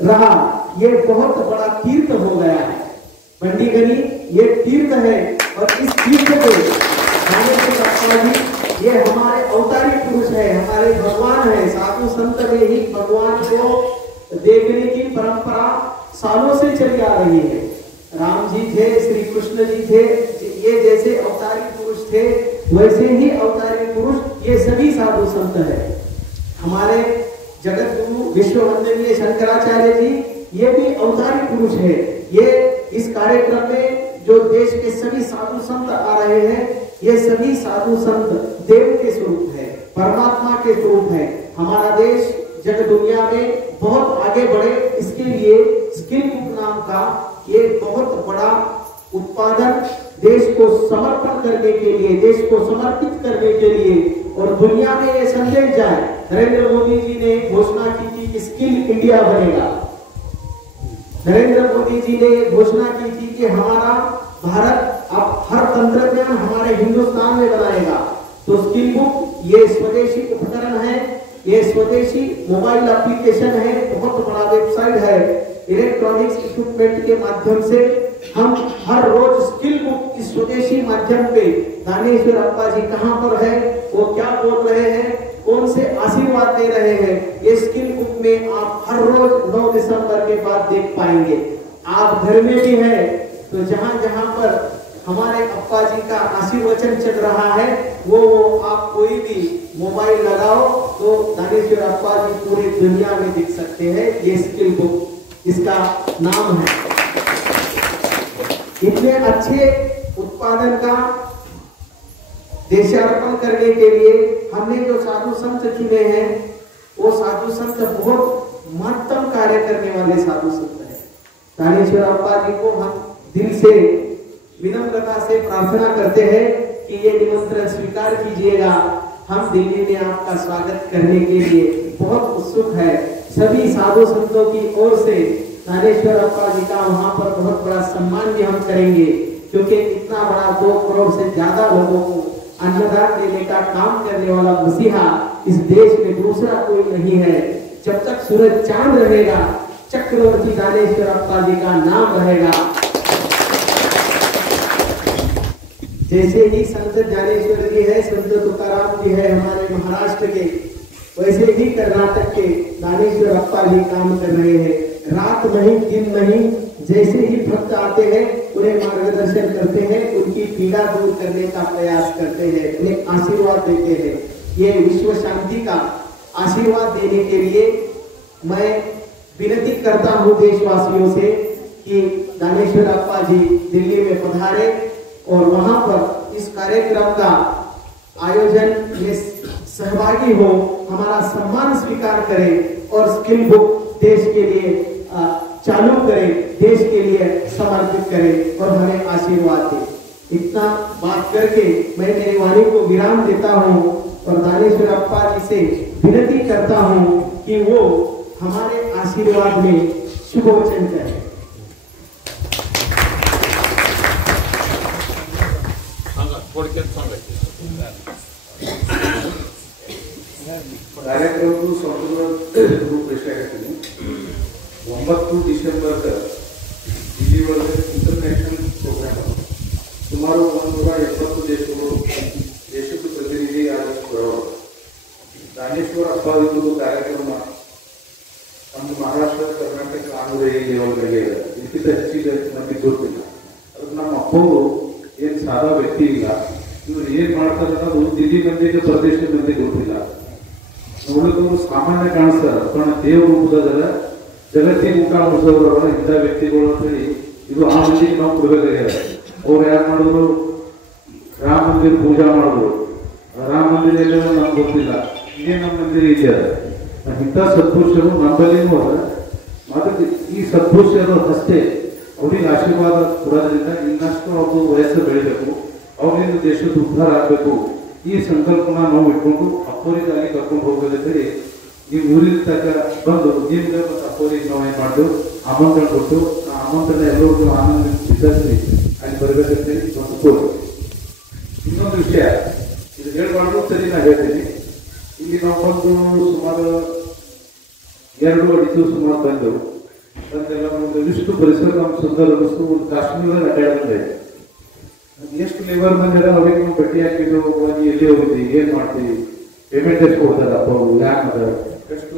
रहा, ये बहुत बड़ा तीर्थ हो गया है। बंडी गली ये तीर्थ है, और इस तीर्थ को दानेश्वर अप्पा जी ये हमारे अवतारी पुरुष है, हमारे भगवान है। साधु संत में ही भगवान को देखने की परंपरा सालों से चली आ रही है। राम जी थे, श्री कृष्ण जी थे, ये जैसे अवतारी पुरुष थे वैसे ही अवतारी पुरुष ये सभी साधु संत है। हमारे जगत गुरु विश्व वंदनीय शंकराचार्य जी ये भी अवतारी पुरुष है। ये इस कार्यक्रम में जो देश के सभी साधु संत आ रहे हैं, ये सभी साधु संत देव के स्वरूप है, परमात्मा के स्वरूप है। हमारा देश जगत दुनिया में बहुत आगे बढ़े, इसके लिए स्किल बुक नाम का ये बहुत बड़ा उत्पादन देश को समर्पण करने के लिए, देश को समर्पित करने के लिए, और दुनिया में ये संदेश जाए। नरेंद्र मोदी जी ने घोषणा की थी कि स्किल इंडिया बनेगा। नरेंद्र मोदी जी ने घोषणा की थी कि हमारा भारत अब हर तंत्रज्ञान हमारे हिंदुस्तान में बनाएगा। तो स्किल बुक ये स्वदेशी उपकरण है, ये स्वदेशी मोबाइल एप्लीकेशन है, बहुत बड़ा वेबसाइट है। इलेक्ट्रॉनिक्स इक्विपमेंट के माध्यम से हम हर रोज स्किल बुक इस स्वदेशी माध्यम पे दानेश्वर अप्पा जी कहाँ पर है, वो क्या बोल रहे हैं, कौन से आशीर्वाद दे रहे हैं, ये स्किल बुक में आप हर रोज 9 दिसंबर के बाद देख पाएंगे। आप घर में भी है तो जहां जहां पर हमारे अप्पा जी का आशीर्वचन चल रहा है वो आप कोई भी मोबाइल लगाओ तो दानेश्वर अप्पा जी पूरी दुनिया में दिख सकते हैं। ये स्किल बुक इसका नाम है। इतने अच्छे उत्पादन का देशार्पण करने के लिए हमने जो साधु संत चुने हैं वो साधु संत बहुत महत्तम कार्य करने वाले साधु संत हैं। दानेश्वर अप्पा जी को हम दिल से विनम्रता से प्रार्थना करते हैं कि ये निमंत्रण स्वीकार कीजिएगा। हम दिल्ली में आपका स्वागत करने के लिए बहुत उत्सुक है। सभी साधु संतों की ओर से दानेश्वर अप्पा जी का वहां पर बहुत बड़ा सम्मान भी हम करेंगे, क्योंकि इतना बड़ा 2 करोड़ से ज्यादा लोगों को अन्नदान देने का काम करने वाला मसीहा इस देश में दूसरा कोई नहीं है। जब तक सूरज चांद रहेगा, चक्रवर्ती दानेश्वर अप्पा जी का नाम रहेगा। जैसे ही संत ज्ञानेश्वर जी है, संत तुकाराम जी है हमारे महाराष्ट्र के, वैसे ही कर्नाटक के दानेश्वर अप्पा जी काम कर रहे हैं। रात नहीं दिन नहीं, जैसे ही भक्त आते हैं उन्हें मार्गदर्शन करते हैं, उनकी पीड़ा दूर करने का प्रयास करते हैं, उन्हें आशीर्वाद देते हैं। ये विश्व शांति का आशीर्वाद देने के लिए मैं विनती करता हूँ देशवासियों से कि दानेश्वर अप्पा जी दिल्ली में पधारे और वहां पर इस कार्यक्रम का आयोजन में सहभागी हो, हमारा सम्मान स्वीकार करें और स्किल बुक देश के लिए चालू करें, देश के लिए समर्पित करें और हमें आशीर्वाद दे। इतना बात करके मैं मेरी वाणी को विराम देता हूँ और दानेश्वर अप्पा जी से विनती करता हूँ कि वो हमारे आशीर्वाद में शुभ वचन करें। ಕಾರ್ಯಕ್ರಮ ಸಂಪೂರ್ಣ ರೂಪರೇಷೆ ಆಗಿರ್ತೀನಿ 9 ಡಿಸೆಂಬರ್ ಇಲ್ಲಿವರೆಗೆ ಇಂಟರ್ನ್ಯಾಷನಲ್ ಪ್ರೋಗ್ರಾಮ್ ಸುಮಾರು 170 ದೇಶಗಳು ದೇಶಕ್ಕೆ ಪ್ರತಿನಿಧಿ ಆಗಿರುವರು दानेश्वर अप्पा ಕಾರ್ಯಕ್ರಮ ನಮ್ಮ ಮಹಾರಾಷ್ಟ್ರ ಕರ್ನಾಟಕ ಆಂಧ್ರ ಲೆವೆಲ್ಗೆ ಇದಕ್ಕಿಂತ ಹೆಚ್ಚಿಗೆ ನಮಗೆ ಗೊತ್ತಿಲ್ಲ. ಅದು ನಮ್ಮ ಅಪ್ಪವರು ಏನು ಸಾದಾ ವ್ಯಕ್ತಿ ಇಲ್ಲ, ಇವ್ರು ಏನ್ ಮಾಡ್ತಾರೆ ಅನ್ನೋದು ದಿಲ್ಲಿ ಮಂದಿಗೆ ಪ್ರದೇಶದ ಮಂದಿಗೆ ಗೊತ್ತಿಲ್ಲ. ನೋಡೋದು ಸಾಮಾನ್ಯ ಕಾಣಿಸ್ತಾರೆ, पण ದೇವ್ರ ರೂಪದ ಜಗತ್ತಿನ ಊಟ ಮುಗಿಸೋರು ಇಂಥ ವ್ಯಕ್ತಿಗಳು ಅಂತೇಳಿ ಇದು ಆ ಮಂದಿಗೆ ನಾವು ಕೊಡಬೇಕಾಗಿದೆ. ಅವ್ರು ಯಾರು ಮಾಡಿದ್ರು, ರಾಮ ಮಂದಿರ ಪೂಜಾ ಮಾಡಿದ್ರು, ರಾಮ ಮಂದಿರ ಎಲ್ಲ ನಮ್ಗೆ ಗೊತ್ತಿಲ್ಲ, ಇದೇ ನಮ್ಮ ಮಂದಿರ ಇದೆ. ಇಂಥ ಸತ್ಪುರುಷರು ನಮ್ಮಲ್ಲಿನೂ ಅದ. ಅದಕ್ಕೆ ಈ ಸತ್ಪುರುಷರು ಅಷ್ಟೇ ಅವ್ರಿಗೆ ಆಶೀರ್ವಾದ ಕೊಡೋದ್ರಿಂದ ಇನ್ನಷ್ಟು ಅವ್ರು ವಯಸ್ಸು ಬೆಳಿಬೇಕು, ಅವ್ರಿಂದ ದೇಶದ ಉದ್ಧಾರ ಆಗಬೇಕು. ಈ ಸಂಕಲ್ಪನ ನಾವು ಇಟ್ಕೊಂಡು ಅಪ್ಪೋರಿಗಾಗಿ ಕರ್ಕೊಂಡು ಹೋಗೋದಂತೇಳಿ ನೀವು ಊರಿನ ತನಕ ಬಂದು ನಿಮ್ಗೆ ಮತ್ತು ಅಪ್ಪೋರಿಗೆ ನಾವು ಏನು ಮಾಡಿದ್ರು ಆಮಂತ್ರಣ ಕೊಟ್ಟು ಆ ಆಮಂತ್ರಣ ಎಲ್ಲರಿಗೂ ಆನಂದ ವಿತರಿಸಿ ಅಲ್ಲಿ ಬರಬೇಕಂತೇಳಿ ಒಂದು ಕೋರಿ. ಇನ್ನೊಂದು ವಿಷಯ ಇದು ಹೇಳ್ಬಾರ್ದು, ಸರಿ ನಾ ಹೇಳ್ತೀನಿ. ಇಲ್ಲಿ ನಾವು ಬಂದು ಸುಮಾರು 2 ಅಡಿ ಸುಮಾರು ಬಂದೆವು. ಬಂದೆಲ್ಲ ಒಂದು ಇಷ್ಟು ಪರಿಸರ ನಮ್ಮ ಸುಂದರ ವಸ್ತು ಒಂದು ಕಾಶ್ಮೀರದಲ್ಲಿ ಅಡ್ಡಾಡ್ತದೆ. ಎಷ್ಟು ಲೇಬರ್ ಬಂದಿರ ಅವ್ರಿಗೆ ನಾವು ಭೇಟಿ ಹಾಕಿದ್ದು, ಎಲ್ಲಿ ಹೋಗಿದ್ವಿ, ಏನ್ ಮಾಡ್ತೀವಿ, ಪೇಮೆಂಟ್ ಎಷ್ಟು ಕೊಡ್ತಾರ ಅಪ್ಪ ಅವ್ರು, ಯಾಕೆ ಅದ, ಎಷ್ಟು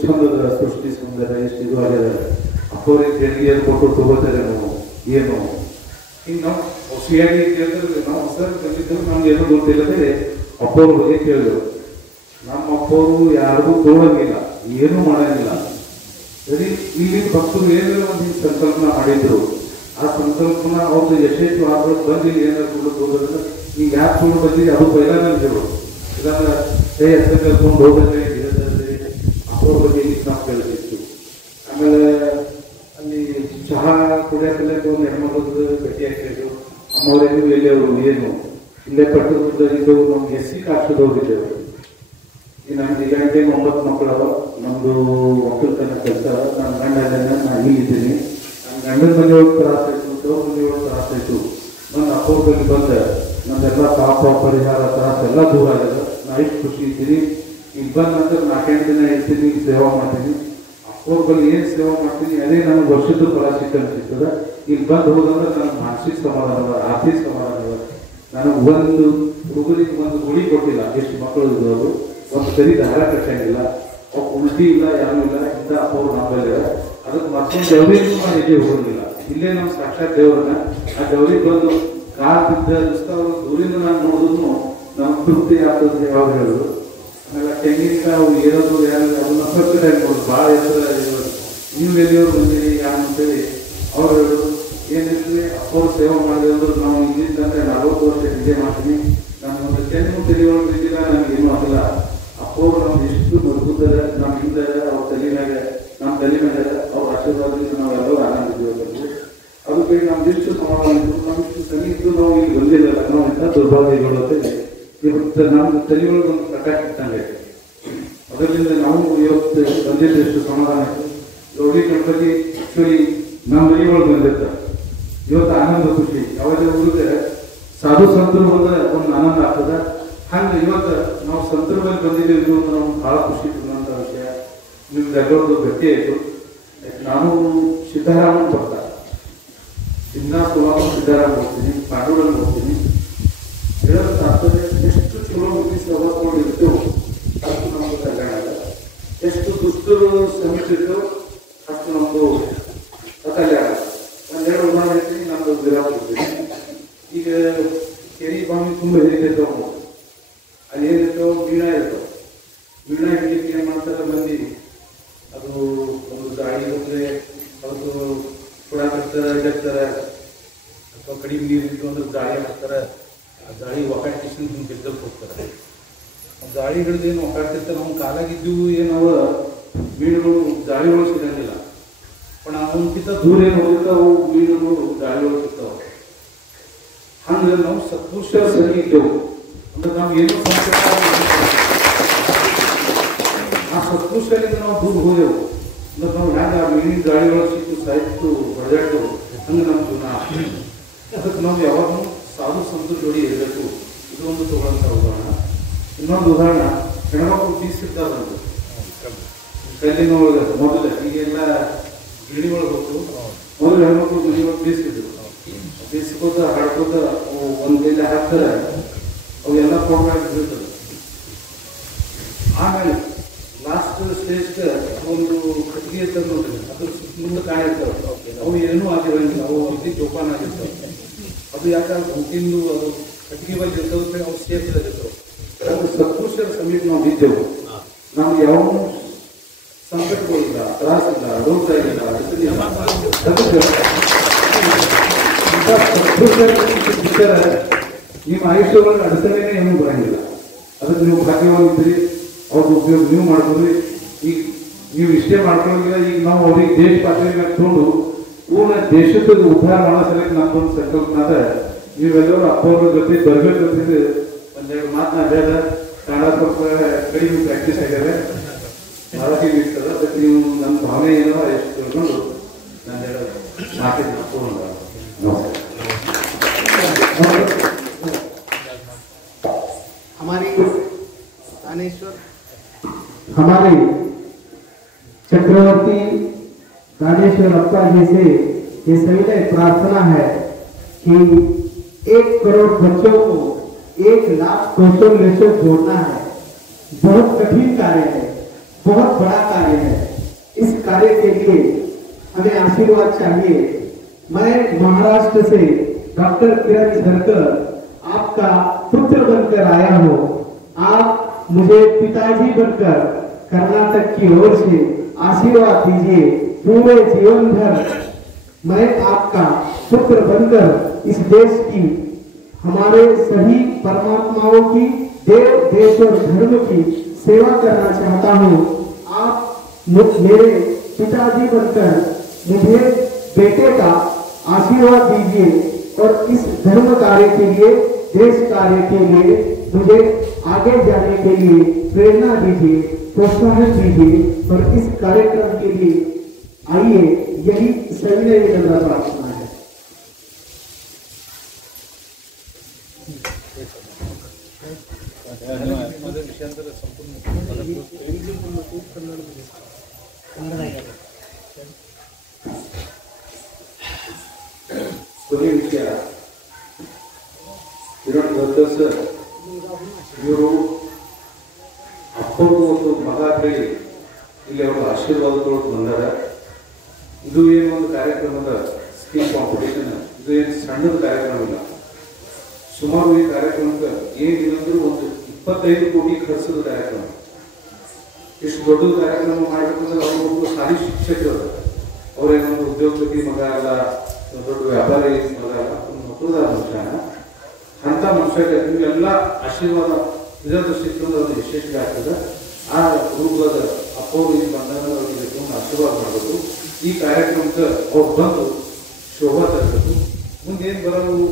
ಚಂದದ ಸೃಷ್ಟಿ ಸುಂದರ, ಎಷ್ಟು ಇದು ಆಗ್ಯದ, ಅಪ್ಪ ಅವ್ರಿಗೆ ತೆರಿಗೆ ಕೊಟ್ಟು ತಗೋತಾರೆ ನಾವು ಏನು ಹಿಂಗೆ ನಾವು ಹೊಸಿಯಾಗಿ ಕೇಳಿದ್ರೆ ನಾವು ಹೊಸ ಬಂದಿದ್ದರು ನಮ್ಗೆ ಏನೋ ಗೊತ್ತಿಲ್ಲದೆ ಅಪ್ಪ ಅವ್ರ ಬಗ್ಗೆ ಕೇಳಿದ್ರು. ನಮ್ಮ ಅಪ್ಪವರು ಯಾರಿಗೂ ತೋಳಂಗಿಲ್ಲ, ಏನೂ ಮಾಡಂಗಿಲ್ಲ. ಸರಿ, ಇಲ್ಲಿ ಭಕ್ತರು ಏನಾದ್ರು ಒಂದು ಸಂಕಲ್ಪನ ಮಾಡಿದ್ರು, ಆ ಸಂಕಲ್ಪನ ಅವ್ರದ್ದು ಯಶಸ್ವಿ ಆದ್ರೂ ಬಂದು ಏನಾದ್ರು ಹೋಗೋದ್ರೆ ಈಗ ಯಾಕೆ ತಗೊಂಡು ಬಂದಿದೆ ಅದು ಬೈಲಾಗಿದ್ರು. ಇಲ್ಲಾಂದ್ರೆ ಹೆಸರು ಕರ್ಕೊಂಡು ಹೋಗೋದ್ರೆ ಅಪ್ಪವ್ರ ಬಗ್ಗೆ ನಾವು ಕೇಳ್ತಿತ್ತು. ಆಮೇಲೆ ಅಲ್ಲಿ ಚಹಾ ಕುಡಿಯೋಕೆಲ್ಲ ಒಂದು ಹೆಣ್ಮಕ್ಳದ್ದು ಭೇಟಿ ಹಾಕಿದ್ರು. ಅಮ್ಮವ್ರೇನು ಎಲ್ಲಿ ಅವರು ಏನು ಇಲ್ಲೇ ಪಟ್ಟದಲ್ಲಿದ್ದು ನಮ್ಗೆ SC ಕಾಡ್ಸೋದವ್ರಿದ್ದೆವು. ಈ ನಮ್ಗೆ 9 ಮಕ್ಕಳು, ನಮ್ದು ಒಕ್ಕಲ್ತನ ಕೆಲಸ, ನನ್ನ ಗಂಡ ಇದ್ದಾನೆ, ನಾನು ಇಲ್ಲಿದ್ದೀನಿ. ನನ್ನ ಗಂಡನ ಮನೆಯೊಳಗೆ ತ್ರಾಸಾಯ್ತು, ದೇವ್ರ ಮನೆಯೊಳಗೆ ತ್ರಾಸಾಯ್ತು. ನನ್ನ ಅಪ್ಪವ್ರ ಬಗ್ಗೆ ಬಂದ ನಂದೆಲ್ಲ ಪಾಪ ಪರಿಹಾರ ತ್ರಾಸೆಲ್ಲ ದೂರ ಆಗಿದೆ. ನಾ ಎಷ್ಟು ಖುಷಿ ಇದ್ದೀನಿ. ಈಗ ಬಂದ ನಂತರ 4-8 ದಿನ ಇರ್ತೀನಿ, ಸೇವಾ ಮಾಡ್ತೀನಿ. ಅಪ್ಪವ್ರ ಬಗ್ಗೆ ಏನು ಸೇವಾ ಮಾಡ್ತೀನಿ ಅದೇ ನನಗೆ ವರ್ಷದ ಫಲ ಸಿಗ್ತದೆ. ಈಗ ಬಂದು ಹೋದಂದ್ರೆ ನನಗೆ ಮಾನಸಿಕ ಸಮಾಧಾನ, ಆರ್ಥಿಕ ಸಮಾಧಾನ. ನನಗೆ ಒಂದು ಹುಡುಗರಿಗೆ ಒಂದು ಗುಳಿ ಕೊಟ್ಟಿಲ್ಲ, ಎಷ್ಟು ಮಕ್ಕಳು ಇದ್ದವರು ಒಂದು ಸರಿ ದಾರ ಕಟ್ಟಂಗಿಲ್ಲ, ಉಲ್ಟಿ ಇಲ್ಲ, ಯಾರು ಇಲ್ಲ. ಇಂಥ ಅಪ್ಪವ್ರು ನಂಬಲ್ಲ. ಅದಕ್ಕೆ ಮತ್ತೊಂದು ದೇವರಿಗೂ ನಾನು ಎಲ್ಲಿ ಹೋಗೋದಿಲ್ಲ. ಇಲ್ಲೇ ನಾವು ಸಾಕ್ಷಾತ್ ದೇವರನ್ನ ಆ ದೇವ್ರಿಗೆ ಬಂದು ಕಾಲು ಬಿದ್ದ ದೂರಿಂದ ನಾನು ನೋಡಿದ್ರು ನಮ್ಗೆ ತೃಪ್ತಿ ಆಗ್ತದೆ ಯಾವಾಗ ಹೇಳೋದು. ಆಮೇಲೆ ತೆಂಗಿನ ಅವ್ರು ಏನಾದ್ರು ಯಾರು ಅದನ್ನ ಫಸ್ಟ್ ಟೈಮ್ ನೋಡೋದು ಭಾಳ ಹೆಸರು ನೀವು ಎಲ್ಲಿಯವ್ರು ಬಂದಿರಿ ಯಾರು ಅಂತೇಳಿ ಅವ್ರು ಹೇಳೋದು. ಏನಿರ್ಲಿ ಅಪ್ಪವ್ರು ಸೇವೆ ಮಾಡಿದ್ರು ನಾವು ಇಲ್ಲಿಂದಂದ್ರೆ 40 ವರ್ಷ ನಿಜೆ ಮಾಡ್ತೀನಿ. ನಾನು ಒಂದು ತೆಂಗು ತೆಲಿಯೊಳಗೆ ಬಿದ್ದಿಲ್ಲ, ನನಗೇನು ಆಗಿಲ್ಲ. ಅಪ್ಪವ್ರು ನಮ್ಗೆ ಎಷ್ಟು ಮಜಬೂತ ನಮ್ಮಿಂದ ಅವ್ರ ತಲೆಯಾಗ ನಾವು ಇಲ್ಲಿ ಬಂದಿಲ್ಲ, ನಾವು ಇಂಥ ದುರ್ಭಾಗ್ಯಗಳು ಅಂತ ಇವತ್ತು ನಮ್ಮ ತಲೆಯೊಳಗೆ ಒಂದು ಪ್ರಕಾಶ ಇಟ್ಟಂಗೆ. ಅದರಿಂದ ನಾವು ಇವತ್ತು ಬಂದಿದ್ದು ಎಷ್ಟು ಸಮಾಧಾನ ಆಯಿತು. ಗೌರಿ ಗಣಪತಿ ಆಕ್ಚುಲಿ ನಮ್ಮ ಮನೆ ಒಳಗೆ ಬಂದಿರ್ತಾರೆ. ಇವತ್ತು ಆನಂದ ಖುಷಿ. ಯಾವುದೇ ಊರಿಗೆ ಸಾಧು ಸಂತರು ಬಂದ್ರೆ ಒಂದು ಆನಂದ ಆಗ್ತದೆ. ಹಂಗೆ ಇವತ್ತು ನಾವು ಸಂತರ ಮೇಲೆ ಬಂದಿದ್ದೀವಿ ಅನ್ನೋದು ನಮ್ಗೆ ಭಾಳ ಖುಷಿ ಕೊಡುವಂಥ ವಿಷಯ. ನಿಮ್ದು ಎಲ್ಲರದ್ದು ಭೇಟಿ ಆಯಿತು. ನಾನು ಸಿದ್ದರಾಮನ್ ಬರ್ತಾ ಇನ್ನ ಸುಮಾರು ಸಿದ್ದರಾಮ ಹೋಗ್ತೀನಿ, ಪಾಂಡೂರಲ್ಲಿ ಹೋಗ್ತೀನಿ. ಹೇಳೋದು ತಾತ್ಪರ್ಯ ಎಷ್ಟು ಚಲೋ ಮುಗಿಸಿ ಅವಸ್ಕೊಂಡಿರ್ತೇವೆ ಅಷ್ಟು ನಮ್ಗೆ ಕಲ್ಯಾಣ ಅಲ್ಲ. ಎಷ್ಟು ದುಷ್ಟರು ಶ್ರಮಿಸಿರ್ತೇವೆ ಅಷ್ಟು ನಮ್ದು ಕಲ್ಯಾಣ. ನಾನು ಹೇಳೋ ಉದಾಹರಣೆ ಹೇಳ್ತೀನಿ, ನಮ್ದು ವಿರಾಮ ಹೋಗ್ತೀನಿ. ಈಗ ಕೆರಿ ಬಾವಿ ತುಂಬ ಹಿಡಿದಿರ್ತಾವೆ, ಅಲ್ಲಿ ಏನಿರ್ತಾವೆ ಮೀನಾ ಇರ್ತಾವೆ. ಮೀನಾ ಹಿಡಿಲಿಕ್ಕೆ ಏನು ಮಾಡ್ತಾರೆ ಮಂದಿ, ಅದು ಒಂದು ಗಾಡಿ ಹೋದ್ರೆ ಅದು ಕೂಡ ಹಾಕ್ತಾರೆ, ಇಡ್ತಾರೆ, ಅಥವಾ ಕಡಿಮೆ ನೀರು ಅಂದ್ರೆ ಗಾಳಿ ಹಾಕ್ತಾರೆ. ಆ ಗಾಳಿ ಒಕಾಟಿಷನ್ ಬಿದ್ದಕ್ಕೆ ಹೋಗ್ತಾರೆ. ಆ ಗಾಳಿ ಹಿಡಿದು ಏನು ಒಕಾಡ್ತಿರ್ತಾರೆ, ಅವ್ನ ಕಾಲಾಗಿದ್ದು ಏನವ ಮೀನುಗಳು ಗಾಳಿ ಒಳಗೆ ಸಿಗಂಗಿಲ್ಲ. पण ಅವನಕ್ಕಿಂತ ದೂರ ಏನು ಹೋಗಿರ್ತಾವು ಮೀನುಗಳು ಗಾಳಿ ಒಳಗೆ ಸಿಗ್ತಾವೆ. ಹಂಗೆ ನಾವು ಸತ್ಪುರುಷ ಸರಿ ಇದ್ದೆವು ಅಂದ್ರೆ ನಾವು ಏನೋ ಆ ಸತ್ಪುರುಷರಿಂದ ನಾವು ದೂರ ಹೋದೆವು ಅಂದ್ರೆ ನಾವು ಹ್ಯಾಂಗ ಆ ಮೀನಿನ ಗಾಳಿ ಒಳಗೆ ಸಿಕ್ತು ಸಾಯ್ತು ಹೊಡೆದಾಡ್ತೇವೆ. ಹಂಗೆ ನಮ್ಮ ಜೀವನ. ಅದಕ್ಕೆ ನಾವು ಯಾವಾಗಲೂ ಸಾಧು ಸಂತರ ಜೋಡಿ ಇರಬೇಕು. ಇದು ಒಂದು ತಗೊಳ್ಳಂಥ ಉದಾಹರಣ. ಇನ್ನೊಂದು ಉದಾಹರಣೆ, ಹೆಣ್ಮಕ್ಳು ಬೀಸಿರ್ತಾರಂತೆ ಕಲ್ಲಿನ ಒಳಗೆ. ಮೊದಲು ಈಗೆಲ್ಲ ಗಿಣಿ ಒಳಗೆ ಹೋಗ್ತು, ಮೊದಲು ಹೆಣ್ಮಕ್ಳು ಮನೆಯೊಳಗೆ ಬೀಸಿದ್ರು. ಬೀಸ್ಕೋತ ಹಾಡ್ಕೋತ ಒಂದು ಕೈಲಿ ಹಾಕ್ತಾರೆ, ಅವೆಲ್ಲ ಕೊಂಡಾಗಿ ಬೀಳ್ತದೆ. ಆಮೇಲೆ ಲಾಸ್ಟ್ ಸ್ಟೇಜ್ಗೆ ಒಂದು ಕಟ್ಟಿಗೆ ಇರ್ತದೆ ನೋಡ್ರಿ, ಅದ್ರ ಮುಂದೆ ಕಾಣಿರ್ತವೆ. ಅವು ಏನೂ ಆಗಿರಂಗಿಲ್ಲ, ಅವು ಅತಿ ಜೋಪಾನ ಆಗಿರ್ತವೆ. ಅದು ಯಾಕಂದ್ರೆ ಹುಟ್ಟಿಂದು ಅದು ಕಟ್ಟಿಗೆ ಬಗ್ಗೆ ಇರ್ತವೆ, ಅವು ಸೇಫ್ ಇರ್ತವೆ. ಅದು ಸತ್ಪುರುಷರ ಸಮೀಪ ನಾವು ಇದ್ದೆವು. ನಮ್ಗೆ ಯಾವ ಸಂಕಟಗಳಿಲ್ಲ, ತ್ರಾಸಿಲ್ಲ, ರೋಗ ಇಲ್ಲ, ಅದಕ್ಕೆ ನಿಮ್ಮ ಆಯುಷ್ಯ ಒಳಗೆ ಅಡಚಣೆನೇ ಏನೂ ಬರಂಗಿಲ್ಲ. ಅದಕ್ಕೆ ನೀವು ಭಾಗ್ಯವಾಗಿದ್ದೀರಿ, ಅವ್ರ ಉಪಯೋಗ ನೀವು ಮಾಡ್ತೀರಿ. ಈಗ ನೀವು ಇಷ್ಟೇ ಮಾಡ್ಕೊಳ್ಳೋಂಗಿಲ್ಲ. ಈಗ ನಾವು ಅವ್ರಿಗೆ ದೇಶ ಪಾತ್ರೆ ತಗೊಂಡು ಪೂರ್ಣ ದೇಶದ ಉದ್ಧಾರ ಮಾಡೋ ಸಲಕ್ಕೆ ನಮ್ದೊಂದು ಸಂಕಲ್ಪನಾದ ನೀವೆಲ್ಲರೂ ಅಪ್ಪವ್ರ ಜೊತೆ ಬರ್ಬೇಕಂತಿದ್ದು ಒಂದೆರಡು ಮಾತನ್ನ ಹೇಳ್ದ. ಕನ್ನಡ ಸ್ವಲ್ಪ ಕಡಿಮೆ ಪ್ರಾಕ್ಟೀಸ್ ಆಗ್ಯಾವೆ, ಮರಾಠಿ ಇರ್ತದೆ. ಅದಕ್ಕೆ ನೀವು ನಮ್ಮ ಭಾವನೆ ಏನೋ ಎಷ್ಟು ತಿಳ್ಕೊಂಡು ನಾನು ಹೇಳೋದು ಮಾತಿನ ತಗೊಂಡು हमारे चक्रवर्ती दानेश्वर अप्पा जी से ये सविनय प्रार्थना है कि 1 करोड़ बच्चों को 1 लाख कौशल से जोड़ना है। बहुत कठिन कार्य है, बहुत बड़ा कार्य है। इस कार्य के लिए हमें आशीर्वाद चाहिए। मैं महाराष्ट्र से डॉक्टर किरण झरकर आपका पुत्र बनकर आया हूँ। आप मुझे पिताजी बनकर कर्नाटक की ओर से आशीर्वाद दीजिए। पूरे जीवन भर मैं आपका पुत्र बनकर इस देश की, हमारे सभी परमात्माओं की, देव देश और धर्म की सेवा करना चाहता हूँ। आप मेरे पिताजी बनकर मुझे बेटे का आशीर्वाद दीजिए और इस धर्म कार्य के लिए, देश कार्य के लिए मुझे आगे जाने के लिए प्रेरणा दीजिए, प्रोत्साहन दीजिए और इस कार्यक्रम के लिए आइए। यही सविनय विनम्र प्रार्थना है। ಕೊನೆಯ ವಿಷಯ, ಇವರು ಅಪ್ಪಗೂ ಒಂದು ಮಗ ಹೇಳಿ ಇಲ್ಲಿ ಅವರು ಆಶೀರ್ವಾದ ತೊಗೊಳಕ್ ಬಂದಾರ. ಇದು ಏನು ಒಂದು ಕಾರ್ಯಕ್ರಮದ ಸ್ಕಿಲ್ ಕಾಂಪಿಟೇಷನ್, ಇದು ಏನು ಸಣ್ಣದ ಕಾರ್ಯಕ್ರಮ ಇಲ್ಲ. ಸುಮಾರು ಈ ಕಾರ್ಯಕ್ರಮಕ್ಕೆ ಏನಿಲ್ಲಂದ್ರೂ ಒಂದು 25 ಕೋಟಿ ಖರ್ಚದ ಕಾರ್ಯಕ್ರಮ. ಇಷ್ಟು ದೊಡ್ಡ ಕಾರ್ಯಕ್ರಮ ಮಾಡಬೇಕಂದ್ರೆ ಅವರು ಸಾರಿ ಶಿಕ್ಷಕರು, ಅವರೇನೊಂದು ಉದ್ಯೋಗಪತಿ ಮಗ ಅಲ್ಲ, ದೊಡ್ಡ ವ್ಯಾಪಾರಿ ಮಗ ಅಲ್ಲ, ಮಕ್ಕಳದ ಮನುಷ್ಯ. ಅಂತ ಮನುಷ್ಯಗೆ ನಿಮ್ಗೆಲ್ಲ ಆಶೀರ್ವಾದ ಇದರ ಸಿಕ್ಕಂದ್ರೆ ಅದು ಯಶಸ್ವಿ ಆಗ್ತದೆ. ಆ ರೂಪದ ಅಪ್ಪವ್ರಿಗೆ ಬಂದಾಗ ಅವರಿಗೆ ಆಶೀರ್ವಾದ ಮಾಡಬೇಕು. ಈ ಕಾರ್ಯಕ್ರಮಕ್ಕೆ ಅವ್ರು ಬಂದು ಶೋಭಾ ತರಬೇಕು. ಮುಂದೇನು ಬರೋದು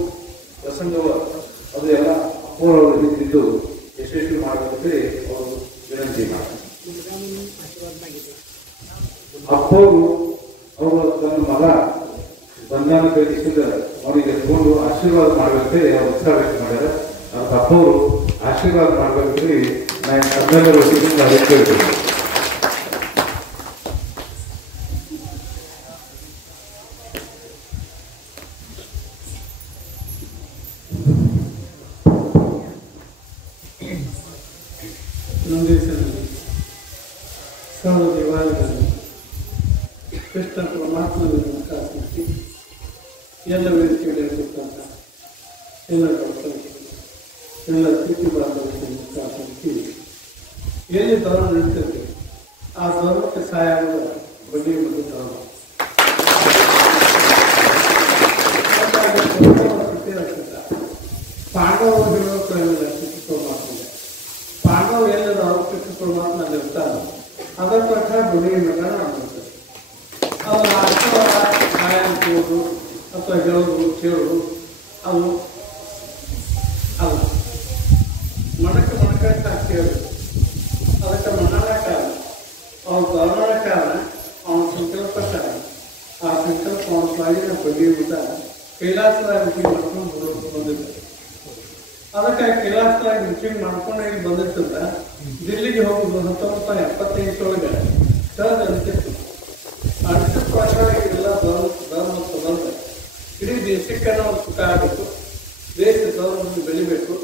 ಪ್ರಸಂಗವ ಅದು ಎಲ್ಲ ಅಪ್ಪವರು ಇದ್ದು ಯಶಸ್ವಿ ಮಾಡಬೇಕಂತೇಳಿ ಅವರು ವಿನಂತಿ ಮಾಡ್ತಾರೆ. ಅಪ್ಪವರು ಅವರು ತನ್ನ ಮಗ ಬಂಧನ ಕೈಸಿದ ಅವರಿಗೆ ಎತ್ಕೊಂಡು ಆಶೀರ್ವಾದ ಮಾಡಬೇಕಂತೇಳಿ ಅವ್ರು ಉತ್ಸಾಹ ವ್ಯಕ್ತ ಮಾಡ್ಯಾರ. ಅದಕ್ಕೆ ಅಪ್ಪವರು ಆಶೀರ್ವಾದ ಮಾಡಬೇಕಂತೇಳಿ ನಾನು ತಮ್ಮೆಲ್ಲರ ವತಿಯಿಂದ ಅದಕ್ಕೆ ಕೇಳ್ತೀನಿ. ನಮ್ಮ ದೇಶದಲ್ಲಿ ಸರ್ವ ದೇವಾಲಯಗಳಲ್ಲಿ ಕೃಷ್ಣ ಪರಮಾತ್ಮನ ಮುಖಾಂತರ ಎಲ್ಲ ವೇದಿಕೆಗಳಿರ್ತಕ್ಕಂಥ ಎಲ್ಲ ಡಾಕ್ಟರ್ ಎಲ್ಲ ಸ್ಥಿತಿ ಬಾಂಧವರ ಮುಖಾಂತರ ಎಲ್ಲಿ ಧರ್ಮ ನಡೀತದೆ ಆ ಧರ್ಮಕ್ಕೆ ಸಹಾಯ ಆಗುವ ಬಗ್ಗೆ ಒಂದು ಧರ್ಮ ಪಾಂಡವರು ಹೇಳೋಕ್ಕಾಗಲ್ಲ ಕೃಷ್ಣ ಪರಮಾತ್ಮ. ಪಾಂಡವರು ಎಲ್ಲದ ಅವರು ಕೃಷ್ಣ ಪರಮಾತ್ಮನಲ್ಲಿ ಇರ್ತಾರೆ. ಅದರ ಪ್ರಕಾರ ಬುಡಿಗೆ ಮಠ ಮಾಡ್ತಾರೆ. ಅವರ ಅರ್ಥವಾದ ಗಾಯನಿಸೋದು ಅಥವಾ ಹೇಳೋದು ಕೇಳೋದು ಅದು ಅಲ್ಲ. ಮನಕ್ಕೆ ಮನಕ ಕೇಳೋದು ಅದಕ್ಕೆ ಮನನ ಕಾರಣ ಅವನ ಧರ್ಮದ ಕಾರಣ ಅವನ ಸಂಕಲ್ಪ ಕಾರಣ ಆ ಸಂಕಲ್ಪ ಅವನ ಸ್ವಾಧೀನ ಬಗೆಯುವುದ ಕೈಲಾಸರಾಗಿ ರುಚಿ ಮಾಡ್ಕೊಂಡು ಬಂದಿದ್ದಾರೆ. ಅದಕ್ಕಾಗಿ ಕೈಲಾಸರಾಗಿ ರುಚಿ ಮಾಡ್ಕೊಂಡು ಇಲ್ಲಿ ಬಂದಿರ್ತದ ದಿಲ್ಲಿಗೆ ಹೋಗುದು 1975 ಸಹಜ ಅನಿಸಿತ್ತು. ಅನಿಸಿದ ಪ್ರಕಾರ ಇದೆಲ್ಲ ಧರ್ಮ ಬಂದ ಇಡೀ ದೇಶಕ್ಕೆ ನಾವು ಸುಖ ಆಗಬೇಕು, ದೇಶ ಧರ್ಮವನ್ನು ಬೆಳಿಬೇಕು,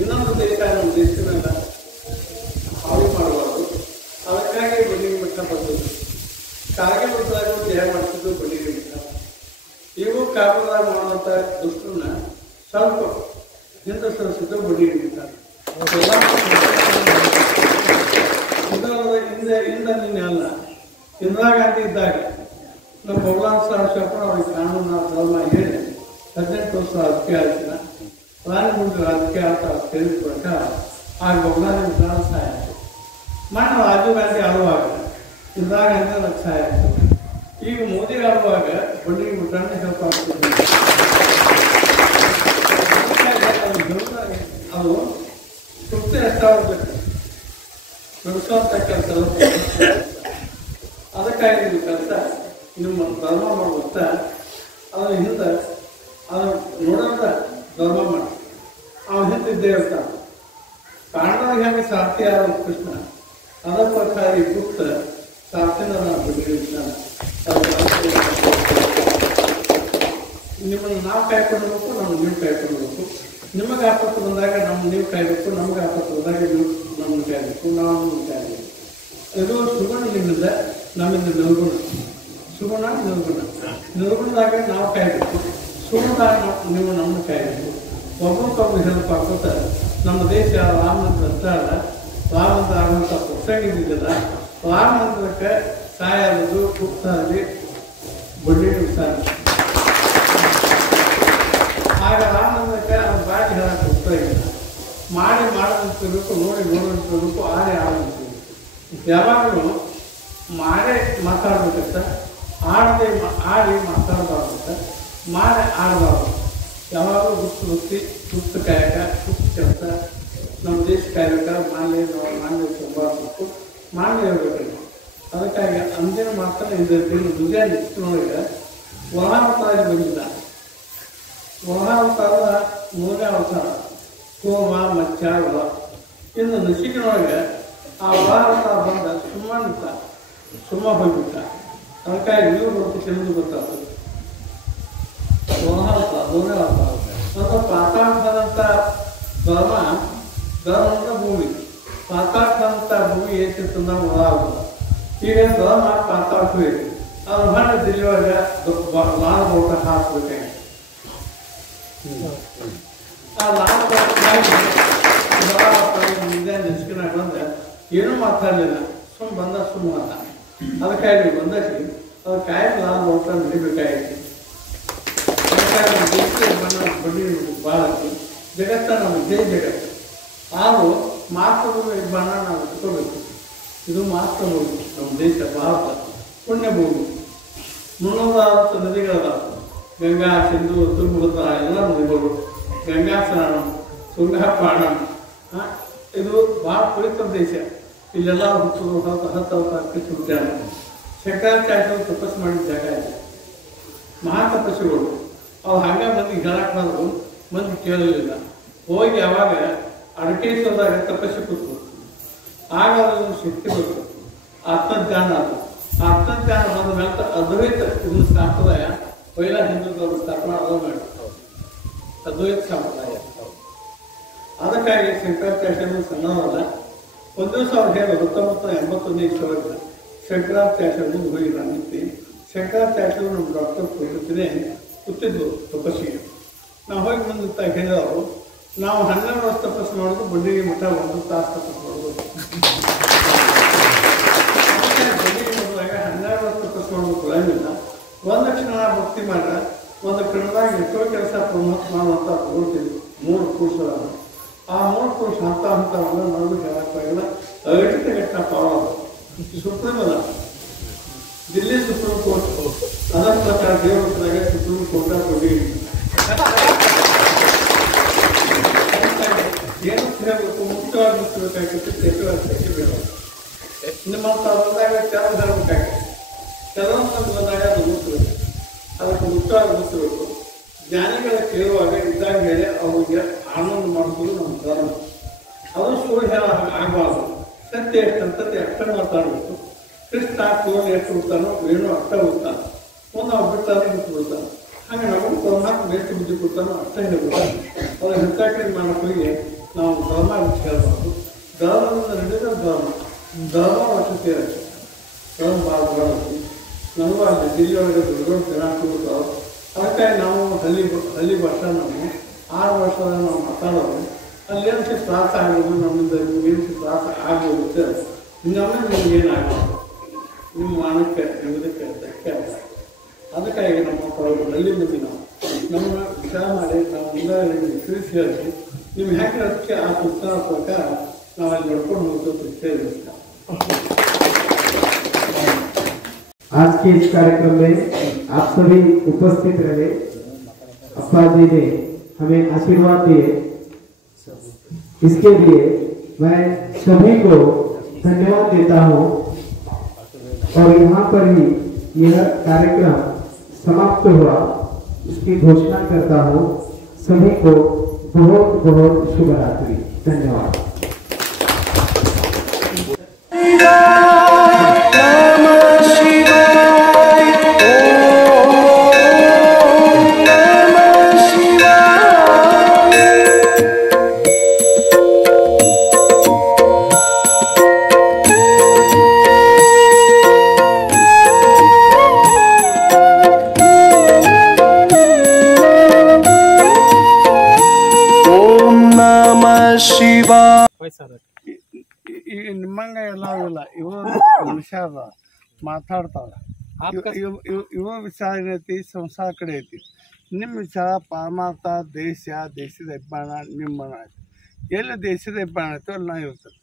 ಇನ್ನೊಂದು ದೇಶ ನಮ್ಮ ದೇಶದ ಹಾಳು ಮಾಡಬಾರ್ದು. ಅದಕ್ಕಾಗಿ ಬಳ್ಳಿಗೆ ಮಠ ಬಂದದ್ದು. ಕಾಗೆ ಮಠದಾಗ ದೇಹ ಮಾಡ್ತಿದ್ದು ಬಳ್ಳಿಗೆ ಮಠ. ಇವು ಕಾಗದಾಗ ಮಾಡುವಂಥ ದುಷ್ಟನ್ನ ಸ್ವಲ್ಪ ಹಿಂದೆ ಸರಿಸಿದ್ದು ಬಳ್ಳಿಗೆ ಮಠ. ಹಿಂದೆ ನಿನ್ನೆ ಅಲ್ಲ, ಇಂದಿರಾ ಗಾಂಧಿ ಇದ್ದಾಗ ನಮ್ಮ ಬಬಲಾನ್ ಸಾಹೇಬ್ ಅವ್ರಿಗೆ ಕಾನೂನು ಧರ್ಮ ಹೇಳಿ 18 ವರ್ಷ ರಾಜಕೀಯ ಆಯ್ತಿನ ಪ್ರಧಾನಿ ಮುಂದೆ ರಾಜಕೀಯ ಆಗ್ತಾ ತಿಳಿದ ಪ್ರಕಾರ ಆಗ ಬಬಲಾನಿಗೆ ಪ್ರಾಣ ಸಹಾಯ ಆಯಿತು. ಮೊನ್ನೆ ರಾಜೀವ್ ಗಾಂಧಿ ಆಳುವಾಗ ಇಂದಿರಾ ಗಾಂಧಿ ಅದಕ್ಕೆ ಸಹಾಯ ಆಯಿತು. ಈಗ ಮೋದಿ ಆಳುವಾಗ ಬಳ್ಳಿಗೆ ಮುಟ್ಟಣ್ಣ ಸ್ವಲ್ಪ ಆಗ್ತದೆ. ಅದು ತೃಪ್ತಿ ಎಷ್ಟಾಗಬೇಕು ನಡೆಸುವಂಥ ಕೆಲಸ. ಅದಕ್ಕಾಗಿ ಇದು ಕೆಲಸ ನಿಮ್ಮ ಧರ್ಮ ಮಾಡುತ್ತ ಅದರ ಹಿಂದೆ ಅದು ನೋಡೋದ ಧರ್ಮ ಮಾಡಿ ಅವನ ಹಿಂದಿದ್ದೇ ಇರ್ತಾನೆ. ಪಾಂಡವರಿಗೆ ಹೆಂಗೆ ಸಾರ್ಥಿ ಆದ ಕೃಷ್ಣ ಅದರ ಪ್ರಕಾರ ಈ ಗುಪ್ತ ಸಾರ್ಥಿನ ಬಿಟ್ಟಿರ್ತಾನೆ. ನಿಮ್ಮನ್ನು ನಾವು ಕಾಯ್ಕೊಳ್ಬೇಕು, ನಮ್ಗೆ ನೀವು ಕಾಯ್ಕೊಳ್ಬೇಕು. ನಿಮಗೆ ಆಪತ್ತು ಬಂದಾಗ ನೀವು ಕಾಯಬೇಕು, ನಮ್ಗೆ ಆಪತ್ತು ಬಂದಾಗ ನೀವು ನಮ್ಮನ್ನು ಕಾಯಬೇಕು, ನಾವು ನಮ್ಮನ್ನು ಕಾಯಬೇಕು. ಇದು ಸುಗುಣ ನಿಮ್ಮಿಂದ, ನಮ್ಮಿಂದ ನಿರ್ಗುಣ. ಸುಗುಣ ನಿರ್ಗುಣ. ನಿರ್ಗುಣದಾಗ ನಾವು ಕಾಯಬೇಕು, ಸುಗುಣದಾಗ ನೀವು ನಮ್ಮನ್ನು ಕಾಯಬೇಕು. ಒಬ್ಬೊಬ್ಬರು ಹೆಲ್ಪ್ ಆಗೋತ ನಮ್ಮ ದೇಶ ರಾಮನಂತರ ರಾಮಂತ ಆಗುವಂಥ ಪ್ರಸಂಗ ಇದ್ದಿದ್ದಲ್ಲ. ರಾಮನಂತರಕ್ಕೆ ಸಹಾಯ ಆಗೋದು ಗುಪ್ತಾಗಿ ಬಡ್ಡಿ ಸಾಧ್ಯ. ಆಗ ರಾಮನಂದಕ್ಕೆ ಅವ್ನ ಬಾಯಿ ಹೇಳಕ್ಕೆ ಹೋಗ್ತಾ ಇಲ್ಲ. ಮಾಡದಂತಿರ್ಬೇಕು, ನೋಡಂತಿರ್ಬೇಕು, ಆಡಂತಿರ್ಬೇಕು. ಯಾವಾಗಲೂ ಮಾಡೇ ಮಾತಾಡ್ಬೇಕಂತ, ಆಡಿ ಮಾತಾಡಬಾರ್ದಂತ, ಮಾಡಿ ಆಡಬಾರ್ದು. ಯಾವಾಗಲೂ ವೃತ್ತಿ ಗುಪ್ತ ಕಾಯಕ ಗುಪ್ತ ಕೆಲಸ ನಮ್ಮ ದೇಶ ಕಾಯ್ಬೇಕ ಮಾನ್ಯ ಸಂಭಾಳಿಸ್ಬೇಕು, ಮಾನ್ಯ ಇರಬೇಕು. ಅದಕ್ಕಾಗಿ ಅಂದಿನ ಮಾತ್ರ ಮುಂಜಾನೆ ನಿಶ್ಚಿತನೊಳಗೆ ವರಾವತಾರ ಬಂದಿದ್ದ. ವರಾವತಾರದ 3ನೇ ಅವತಾರ ಸೋಮ ಮಚ್ಚ ವರ. ಇನ್ನು ನಸಿಕಿನೊಳಗೆ ಆ ವರಾವತಾರ ಬಂದ ಸುಮ್ಮ ಹೋಗ್ಬಿಟ್ಟ. ಅದಕ್ಕಾಗಿ ನೀವು ಬರ್ತು ತಿಳಿದು ಗೊತ್ತಾಗ್ತದೆ. ವರಾವತಾರ 3ನೇ ಅವತಾರ ಮತ್ತು ಪಾತಾಳದಂಥ ಧರ್ಮ ಭೂಮಿ. ಪಾತಾಳದಂಥ ಭೂಮಿ ಏನಿತ್ತು ನಾವು ವರಾವತಾರ. ಈಗ ಧರ್ಮ ಪಾತಾಳಕ್ಕೆ ಹೋಯ್ತು. ಅದು ಹೊರ ದಿಲ್ಲಿಯೊಳಗೆ ಲಾಲ್ ಬೋಟ ಹಾಕ್ಬೇಕಾಗಿ ಆ ಲಾಲ್ ಮುಂದೆ ನಿಸ್ಕಿನಾಗ ಬಂದ ಏನೂ ಮಾತಾಡಲಿಲ್ಲ. ಬಂದ ಮಾತ. ಅದಕ್ಕಾಗಿ ಬಂದಕ್ಕೆ ಅದು ಕಾಯಿ ಲಾಲ್ ಬೋಟ ನಡಿಬೇಕಾಗಿತ್ತು. ಬಡ್ಡಿ ಭಾಳ ಐತಿ. ಜಗತ್ತ ನಮ್ಮ ಜೈ ಜಗತ್ತು. ಆದರೂ ಮಾತೃ ಬಣ್ಣ ನಾವು ಇಟ್ಕೋಬೇಕು. ಇದು ಮಾತೃಭೂಮಿ ನಮ್ಮ ದೇಶ ಭಾರತ ಪುಣ್ಯಭೂಮಿ. 360 ನದಿಗಳದಾವ. ಗಂಗಾ, ಸಿಂಧು, ತುಂಗಭದ್ರಾ ಎಲ್ಲ ನದಿಗಳು. ಗಂಗಾ ಸ್ನಾನಂ ತುಂಗಾಪಾಣಂ ಇದು ಭಾಳ ಪವಿತ್ರ ದೇಶ. ಇಲ್ಲೆಲ್ಲ ಹತ್ತು ಅವತಾರಕ್ಕೆ ಉದ್ಯಾನ. ಶಂಕರಾಚಾರ್ಯರು ತಪಸ್ಸು ಮಾಡಿದ ಜಾಗ ಇದೆ. ಮಹಾತಪಸ್ಸುಗಳು ಅವು ಹಾಗೆ ಮಂದಿಗೆ ಹೇಳಕ್ಕೆ ಬಂದರು, ಮಂದಿ ಕೇಳಲಿಲ್ಲ. ಹೋಗಿ ಯಾವಾಗ ಅಡಕೇಶ್ವರದಾಗ ತಪಸ್ಸು ಕೂತು ಆಗ ಅದೊಂದು ಶಕ್ತಿ ಬಂತು, ಆತ್ಮಜ್ಞಾನ ಅದು. ಆತ್ಮಜ್ಞಾನ ಬಂದ ಮೇಲೆ ಅದ್ವೈತ ಇದನ್ನ ಸಂಪ್ರದಾಯ ಪೈಲ ಹಿಂದೂದವರು ಸ್ಥಾಪನೆ ಅದು ಮಾಡಿರ್ತಾರೆ, ಅದ್ವೈತ ಸಂಪ್ರದಾಯ. ಅದಕ್ಕಾಗಿ ಶಂಕರಾಚಾರ್ಯರು ಸಣ್ಣವಲ್ಲ. ಒಂದು ದಿವಸ ಅವ್ರು ಹೇಳಿ 1981ನೇ ಇಷ್ಟವರೆಗೆ ಶಂಕರಾಚಾರ್ಯರು ಹೋಗಿಲ್ಲ ನಿಂತು. ಶಂಕರಾಚಾರ್ಯರು ನಮ್ಮ ಡಾಕ್ಟರ್ ಕೊಟ್ಟಿದ್ದೇ ಕೂತಿದ್ವು ತಪಸ್ಸಿಗೆ. ನಾವು ಹೋಗಿ ಮುಂದೆ ಹೇಳಿದವರು, ನಾವು 12 ವರ್ಷ ತಪಸ್ಸು ಮಾಡೋದು, ಬಂಡಿಗೆ ಮಠ 1 ತಾಸು ತಪಸ್ಸು ಮಾಡೋದು. ಬಂಡಿಗೆ ಮಠದಾಗ 12 ವರ್ಷ ತಪಸ್ಸು ಮಾಡೋದು ಕೊಡಂಗಿಲ್ಲ. ಒಂದು ಕ್ಷಣ ಭಕ್ತಿ ಮಾಡ್ರೆ ಒಂದು ಕ್ಷಣದಾಗ ಎಷ್ಟೋ ಕೆಲಸ ಪ್ರಮೋಟ್ ಮಾಡುವಂಥ ತಗೊಳ್ತಿದ್ವಿ. 3 ಪುರುಷರ ಆ 3 ಪುರುಷ ಹಂತವನ್ನು ನೋಡೋದು ಹೇಳಕ್ಕಾಗಿಲ್ಲ. ಅಗಟಿತ ಪಾವದು ಸುಪ್ರೀಂ ಅಲ್ಲ, ದಿಲ್ಲಿ ಸುಪ್ರೀಂ ಕೋರ್ಟ್ ಅದರ ಪ್ರಕಾರ ದೇವರಾಗ ಸುಪ್ರೀಂ ಕೋರ್ಟ್ ಕೊಟ್ಟಿದ್ದೀವಿ. ಏನು ಹೇಳಬೇಕು, ಮುಕ್ತವಾಗಿ ಮುಚ್ಚಬೇಕಾಗಿತ್ತು, ಕೆಟ್ಟವಾಗಿ ಬೇಡ. ನಿಮ್ಮಂತ ಬಂದಾಗ ಕೆಲವು ಹೇಳಬೇಕಾಗಿತ್ತು, ಕೆಲವೊಂದು ಬಂದಾಗ ಅದು ಮುಚ್ಚಬೇಕು. ಅದಕ್ಕೆ ಮುಕ್ತವಾಗಿ ಮುಚ್ಚಬೇಕು. ಜ್ಞಾನಿಗಳ ಕೇಳುವಾಗ ಇದ್ದಾಗ ಹೇಳಿ ಅವ್ರಿಗೆ ಆನಂದ ಮಾಡಿಸೋದು ನಮ್ಮ ಧರ್ಮ. ಅದು ಸುಳ್ಳು ಹೇಳ ಆಗಬಾರ್ದು. ಸತ್ಯ ಎಷ್ಟಂತದ್ದು ಅಷ್ಟ ಮಾತಾಡಬೇಕು. ಕೃಷ್ಣ ತೋಳು ಎಷ್ಟು ಬಿಡ್ತಾನೋ ವೇಣು ಅಷ್ಟ ಬಿಡ್ತಾನೆ, ಒಂದು ಅವ್ರು ಬಿಡ್ತಾನೆ ಬಿಟ್ಟು ಬಿಡ್ತಾನೆ. ಹಾಗೆ ನಾವು ಪರಮಾತ್ಮ ಎಷ್ಟು ಬುದ್ಧಿ ಕೊಡ್ತಾನೋ ಅಷ್ಟೇ ಹೇಳ್ಬಿಡ್ತಾನೆ. ಅವ್ರ ಹೆಚ್ಚಾಕಿ ಮಾಡೋರಿಗೆ ನಾವು ಧರ್ಮ ಹೇಳಬಾರ್ದು. ಧರ್ಮದಿಂದ ನಡೆದ ಧರ್ಮ ವಸತಿ ರಕ್ಷೆ ಧರ್ಮ ಭಾಳ ಬರೋದು. ನಮಗೂ ಅಲ್ಲಿ ದಿಲ್ಲಿಯೊಳಗೆ ದೊಡ್ಡ ದೊಡ್ಡ ಜನ ಕೂಡ್ತಾವೆ. ಅದಕ್ಕಾಗಿ ನಾವು ಹಳ್ಳಿ ಭಾಷೆ ನಾವು 6 ವರ್ಷದ ನಾವು ಮಾತಾಡೋದು. ಅಲ್ಲೇನು ತ್ರಾಸ ಆಗೋದು, ನಮ್ಮಿಂದ ಏನು ತ್ರಾಸ ಆಗೋಗುತ್ತೆ. ಇನ್ನೊಮ್ಮೆ ನಿಮಗೇನಾಗೋದು, ನಿಮ್ಮ ಮಾನಕ್ಕೆ ನಿಮ್ಮದಕ್ಕೆ ಧಕ್ಕೆ ಆಗ. ಅದಕ್ಕಾಗಿ ನಮ್ಮ ಹಳ್ಳಿ ಮಂದಿ ನಾವು ನಮ್ಮನ್ನ ವಿಚಾರ ಮಾಡಿ ನಾವು ಮುಂದೆ ತಿಳಿಸಿ ಹೇಳಿ ನೀವು ಹೇಗೆ ಅದಕ್ಕೆ ಆ ಉತ್ತರ ಪ್ರಕಾರ ನಾವು ಅಲ್ಲಿ ನಡ್ಕೊಂಡು ಹೋಗೋದು ಹೇಳಿ. आज के इस कार्यक्रम में आप सभी उपस्थित रहे। अप्पा जी ने हमें आशीर्वाद दिए, इसके लिए मैं सभी को धन्यवाद देता हूँ। और यहाँ पर ही यह कार्यक्रम समाप्त हुआ, इसकी घोषणा करता हूँ। सभी को बहुत बहुत शुभ रात्रि। धन्यवाद। ಈ ನಿಮ್ಮಂಗ ಎಲ್ಲ ಇಲ್ಲ, ಇವರು ವಿಷಯ ಮಾತಾಡ್ತಾವ್ರೆ. ಇವ ವಿಚಾರ ಏನೈತಿ, ಸಂಸಾರ ಕಡೆ ಐತಿ. ನಿಮ್ಮ ವಿಚಾರ ಪರಮಾರ್ಥ, ದೇಶದ ಹೆಬ್ಬಾಣ ನಿಮ್ಮ ಐತಿ. ಎಲ್ಲಿ ದೇಶದ ಹೆಬ್ಬಾಣ ಐತೆ ಅಲ್ಲಿ ನಾ ಇರ್ತದೆ.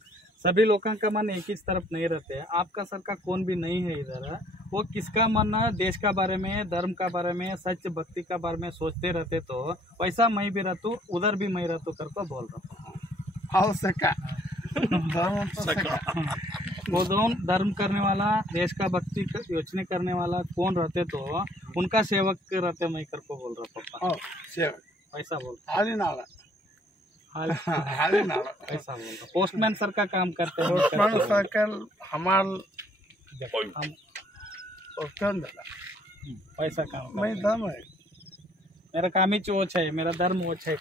सभी लोगों का मन एक ही तरफ नहीं रहते। आपका सर का कौन भी नहीं है इधर, वो किसका मन देश का बारे में, धर्म का बारे में, सच भक्ति का बारे में सोचते रहते। तो वैसा मैं भी रहतू, उधर भी मैं रहतू कर को बोल रहा हूँ। वो दोनों धर्म करने वाला, देश का भक्ति योचने करने वाला कौन रहते तो उनका सेवक रहते मैं कर को बोल रहा पापा। वैसा बोल ऐसा बोल रहा। पोस्टमैन सर का काम करते हैं, वैसा काम मेरा काम ही वो है, मेरा धर्म वो है।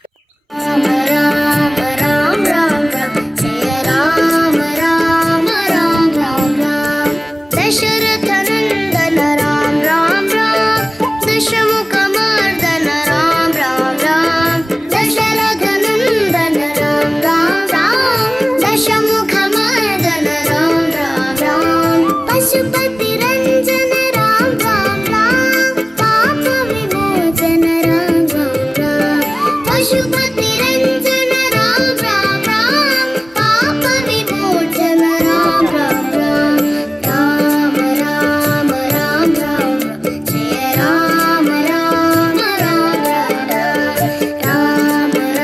राम राम राम राम राम जय राम राम राम राम राम दशरथ नंदन राम राम राम दशमुख मर्दन राम राम राम दशरथ नंदन राम राम राम दशमुख मर्दन राम राम राम पशुपति रंजन राम राम राम पाप विमोचन राम राम राम पशुपति रंजन राम राम राम पाप विमोचन राम राम राम राम राम राम राम जय राम राम राम राम राम राम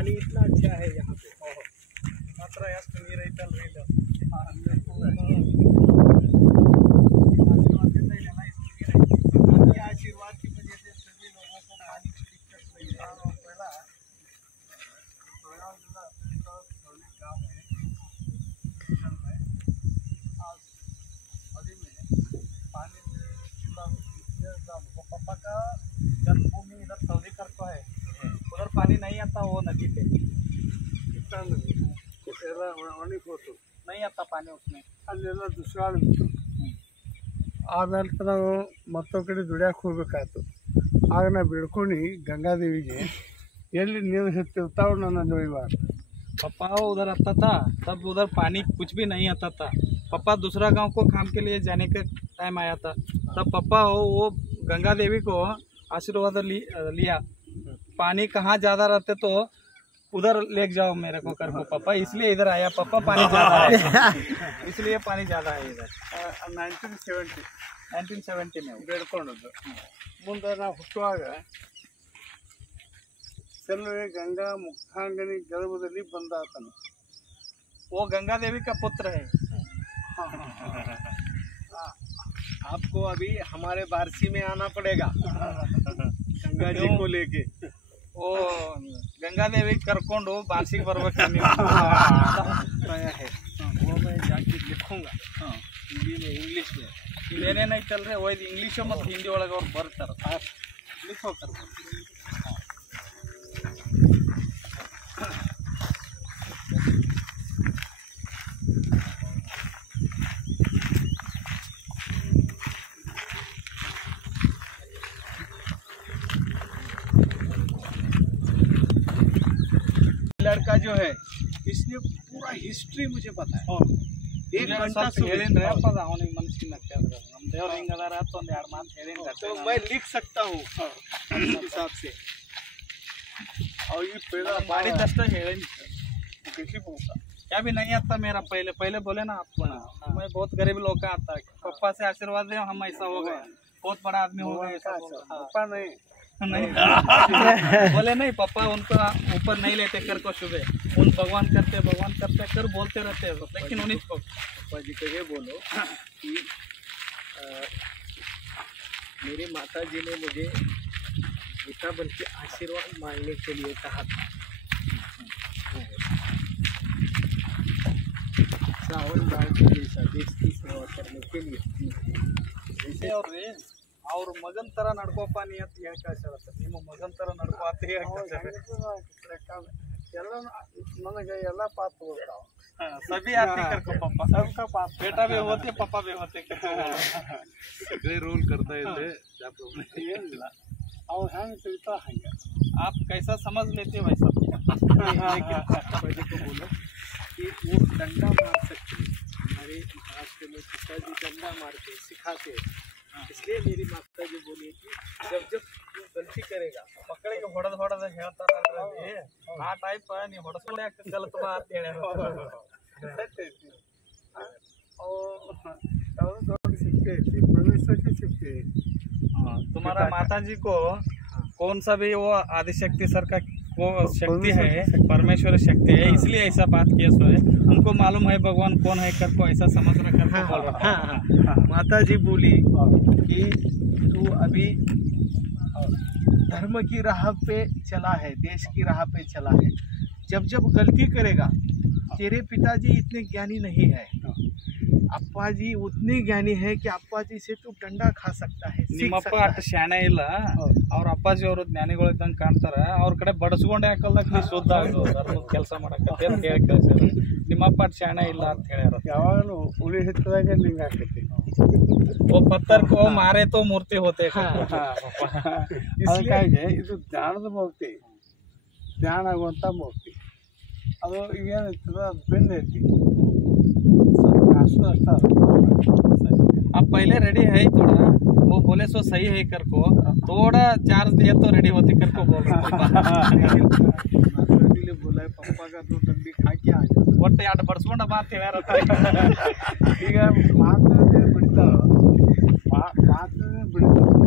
पानी इतना अच्छा है यहाँ पे। ಮಾತ್ರ ಎಷ್ಟು ನೀರು ಐತಲ್ರಿ ಇದು आशीर्वाद की वजह से सभी लोगों को पानी की दिक्कत नहीं है। पहला गाँव है अभी में पानी वो पापा का जन्मभूमि इधर सऊदी कर को है, उधर पानी नहीं आता वो नदी पे कितना ಎಲ್ಲ ಒಣಗಿಹೋತು, नहीं आता पानी उसमें। ಅಲ್ಲೆಲ್ಲ ದುಷ್ಕಾಲ ಇತ್ತು। ಆಮೇಲೆ ನಾವು ಮತ್ತೊಂದು ಕಡೆ ದುಡಿಯಕ್ಕೆ ಹೋಗ್ಬೇಕಾಯ್ತು। ಆಗ ನಾ ಬೇಡ್ಕೊಂಡು ಗಂಗಾದೇವಿಗೆ ಎಲ್ಲಿ ನೀರು ಹೆಚ್ಚಿರ್ತಾವೆ ನನ್ನ ನೋಯ್ಬಾರ್ದು। पापा उधर आता था तब उधर पानी कुछ भी नहीं आता था। पापा दूसरा गांव को काम के लिए जाने का टाइम आया था, तब पापा वो गंगा देवी को आशीर्वाद लिया पानी कहाँ ज़्यादा रहते तो उधर ले जाओ मेरे को कर को पापा, इसलिए इधर आया पापा पानी ज़्यादा है इसलिए पानी ज़्यादा है इधर। 1970 में ಬೇಡ್ಕೊಂಡದ್ದು। ಮುಂದೆ ನಾವು ಹುಟ್ಟುವಾಗ ಚೆಲುವೆ ಗಂಗಾ ಮುಖಾಂಗನಿ ಗರ್ಭದಲ್ಲಿ ಬಂದಾತನು। वो गंगा देवी का पुत्र है। आपको अभी हमारे बारसी में आना पड़ेगा गंगा जी को लेके। वो गंगा देवी करकोंडु बार्षिक ಬರ್ಬೇಕು ನೀವು है वो मैं जाके लिखूंगा हिंदी में इंग्लिश में। ಇದೇನೇನು ಐತಲ್ರಿ ಓದಿ ಇಂಗ್ಲೀಷು ಮತ್ತು ಹಿಂದಿ ಒಳಗೆ ಅವ್ರು ಬರ್ತಾರೆ। लिखो कर लड़का जो है इसने पूरा हिस्ट्री मुझे पता है। एक घंटा ಹೇಳಿನ್ರಿ ಅಪ್ಪ ಅವನಿಗೆ ಮನಸ್ಸಿನ ನಮ್ಮ ದೇವ್ರು ಹಿಂಗದಾರ ಅಂತ ಒಂದು ಎರಡು ಮಾತು ಹೇಳಿನ್ರಿ। तो मैं लिख सकता हूँ इस हिसाब से। और ये पहला ಮಾಡಿದಷ್ಟೇ ಹೇಳಿನಿ। कैसे बोलता क्या भी नहीं आता मेरा, पहले पहले बोले ना आपको ना, मैं बहुत गरीब लोग का आता है, पापा से आशीर्वाद दे हम ऐसा हो गए, बहुत बड़ा आदमी हो गए ऐसा बोल रहा। पापा नहीं नहीं बोले नहीं पापा उनको ऊपर नहीं लेते कर को सुबह उन भगवान करते कर बोलते रहते हैं, लेकिन उन्हीं को पापा जी को ये बोलो कि मेरी माता जी ने मुझे बेटा बन के आशीर्वाद मांगने के लिए कहा था। श्रावण बाण के जैसा देश की सेवा करने के लिए। जैसे ಅವ್ರ ಮಗನ್ ತರ ನಡ್ಕೋಪ್ಪ ನೀ ಅಂತ ಹೇಳಕ್ ಹೇಳ್ತಾರೆ, ನಿಮ್ಮ ಮಗನ್ ತರ ನಡ್ಕೋ ಅಂತ ಹೇಳ್ತಾರೆ। ಎಲ್ಲ ನನಗೆ ಎಲ್ಲ ಪಾತ್ರ ಬರ್ತಾವ, सभी आते कर को पापा सबका पात्र बेटा भी होते पापा भी होते सगळे रोल करता येते त्याप्रमाणे ಏನಿಲ್ಲ ಅವ್ರು ಹೆಂಗೆ ತಿಳ್ತಾ ಹಂಗೆ। आप कैसा समझ लेते हो वैसा। लेकिन पापा जी को बोलो कि वो डंडा मार सकते हैं। हमारे महाराष्ट्र में पिताजी डंडा मारते सिखाते, इसलिए मेरी माता जी बोली कि जब जब तू गलती करेगा ಮಕ್ಕಳಿಗೆ ಹೊಡೆದ ಹೇಳ್ತಾರಲ್ರಿ ಆ ಟೈಪ್ ನೀ ಹೊಡೆಸ್ಕೊಂಡೆ ಕಲ್ತ ಬಾ ಅಂತ ಹೇಳಿ। परमेश्वर की शक्ति है। तुम्हारा माता जी को कौन सा भी वो आदिशक्ति सर का वो शक्ति है, परमेश्वर शक्ति है, इसलिए ऐसा बात किया सो है। उनको मालूम है भगवान कौन है कर को ऐसा समझ रहा कर को बोल रहा है। माता जी बोली कि तू अभी धर्म की राह पे चला है, देश की राह पे चला है। जब जब गलती करेगा, तेरे पिताजी इतने ज्ञानी नहीं है, अप्पा जी उतने ज्ञानी है कि अप्पा जी से तू डंडा खा सकता है, सीख ನಿಮ್ಮಪ್ಪ सकता ಅಷ್ಟು ಶಾಣೆ ಇಲ್ಲ, ಅವ್ರ ಅಪ್ಪಾಜಿ ಅವರು ಜ್ಞಾನಿಗಳು ಇದ್ದಂಗೆ ಕಾಣ್ತಾರ, ಅವ್ರ ಕಡೆ ಬಡಸ್ಕೊಂಡೆ ಹಾಕಲ್ದಾಗ ನೀ ಶುದ್ಧ ಆಗೋದು ಧರ್ಮದ ಕೆಲಸ ಮಾಡಕ್ಕೆ ಅಂತ ಹೇಳಿ ಕಳ್ಸ್ಯಾರ। ನಿಮ್ಮಪ್ಪ ಅಷ್ಟು ಶಾಣೆ ಇಲ್ಲ ಅಂತ ಹೇಳ್ಯಾರ। ಯಾವಾಗಲೂ ಉಳಿ ಹಿತ್ತದಾಗ ಲಿಂಗ ಹಾಕೈತಿ। वो पत्थर को मारे तो मूर्ति होते ಅದಕ್ಕಾಗಿ ಇದು ಜ್ಞಾನದ ಮೂರ್ತಿ, ಜ್ಞಾನ ಆಗುವಂಥ ಮೂರ್ತಿ। ಅದು ಈಗೇನೈತದ ಅದು ಬೆನ್ನು ಐತಿ ಅಷ್ಟು ಅಷ್ಟ। अब पहले रेडी है थोड़ा, वो बोले सो सही है कर को थोड़ा चार्ज दिया तो रेडी होते कर को बोल रहा बोला पप्पा का तो डंडी खा के आ जाओ ಒಟ್ಟು ಎರಡು ಬಡ್ಸ್ಕೊಂಡ ಮಾತು ಹೇಳ್ಯಾರ। ಈಗ ಮಾತ್ರ ಬಿಡ್ತಾರ, ಮಾತ್ರ ಬಿಡ್ತಾರೆ,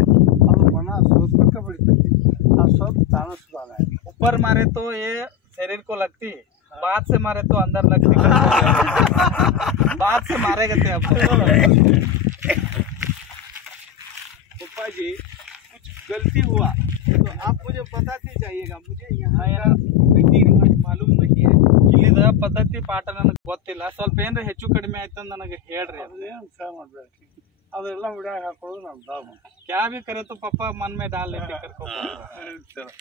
ಅದು ಮನ ಸ್ವಲ್ಪಕ್ಕೆ ಬಿಡ್ತೈತಿ, ಅದು ಸ್ವಲ್ಪ ತಾನ ಸುಧಾರಣೆ। ऊपर मारे तो ये शरीर लगती, बात से मारे तो अंदर लगती। बात से मारेगा थे अब। पप्पा जी कुछ गलती हुआ तो आप मुझे बताते जाइएगा, मुझे यहाँ का रीति रिवाज मालूम नहीं है। ಇಲ್ಲಿದ ಪದ್ಧತಿ ಪಾಠ ನನಗೆ ಗೊತ್ತಿಲ್ಲ, ಸ್ವಲ್ಪ ಏನ್ರ ಹೆಚ್ಚು ಕಡಿಮೆ ಆಯ್ತು ನನಗೆ ಹೇಳ್ರಿ। ಅದೆಲ್ಲ ವಿಡಿಯೋ ಹಾಕೊಳ್ಳೋದು ನಮ್ಮ क्या भी करे तो पापा मन में डाल लेते करको। चलो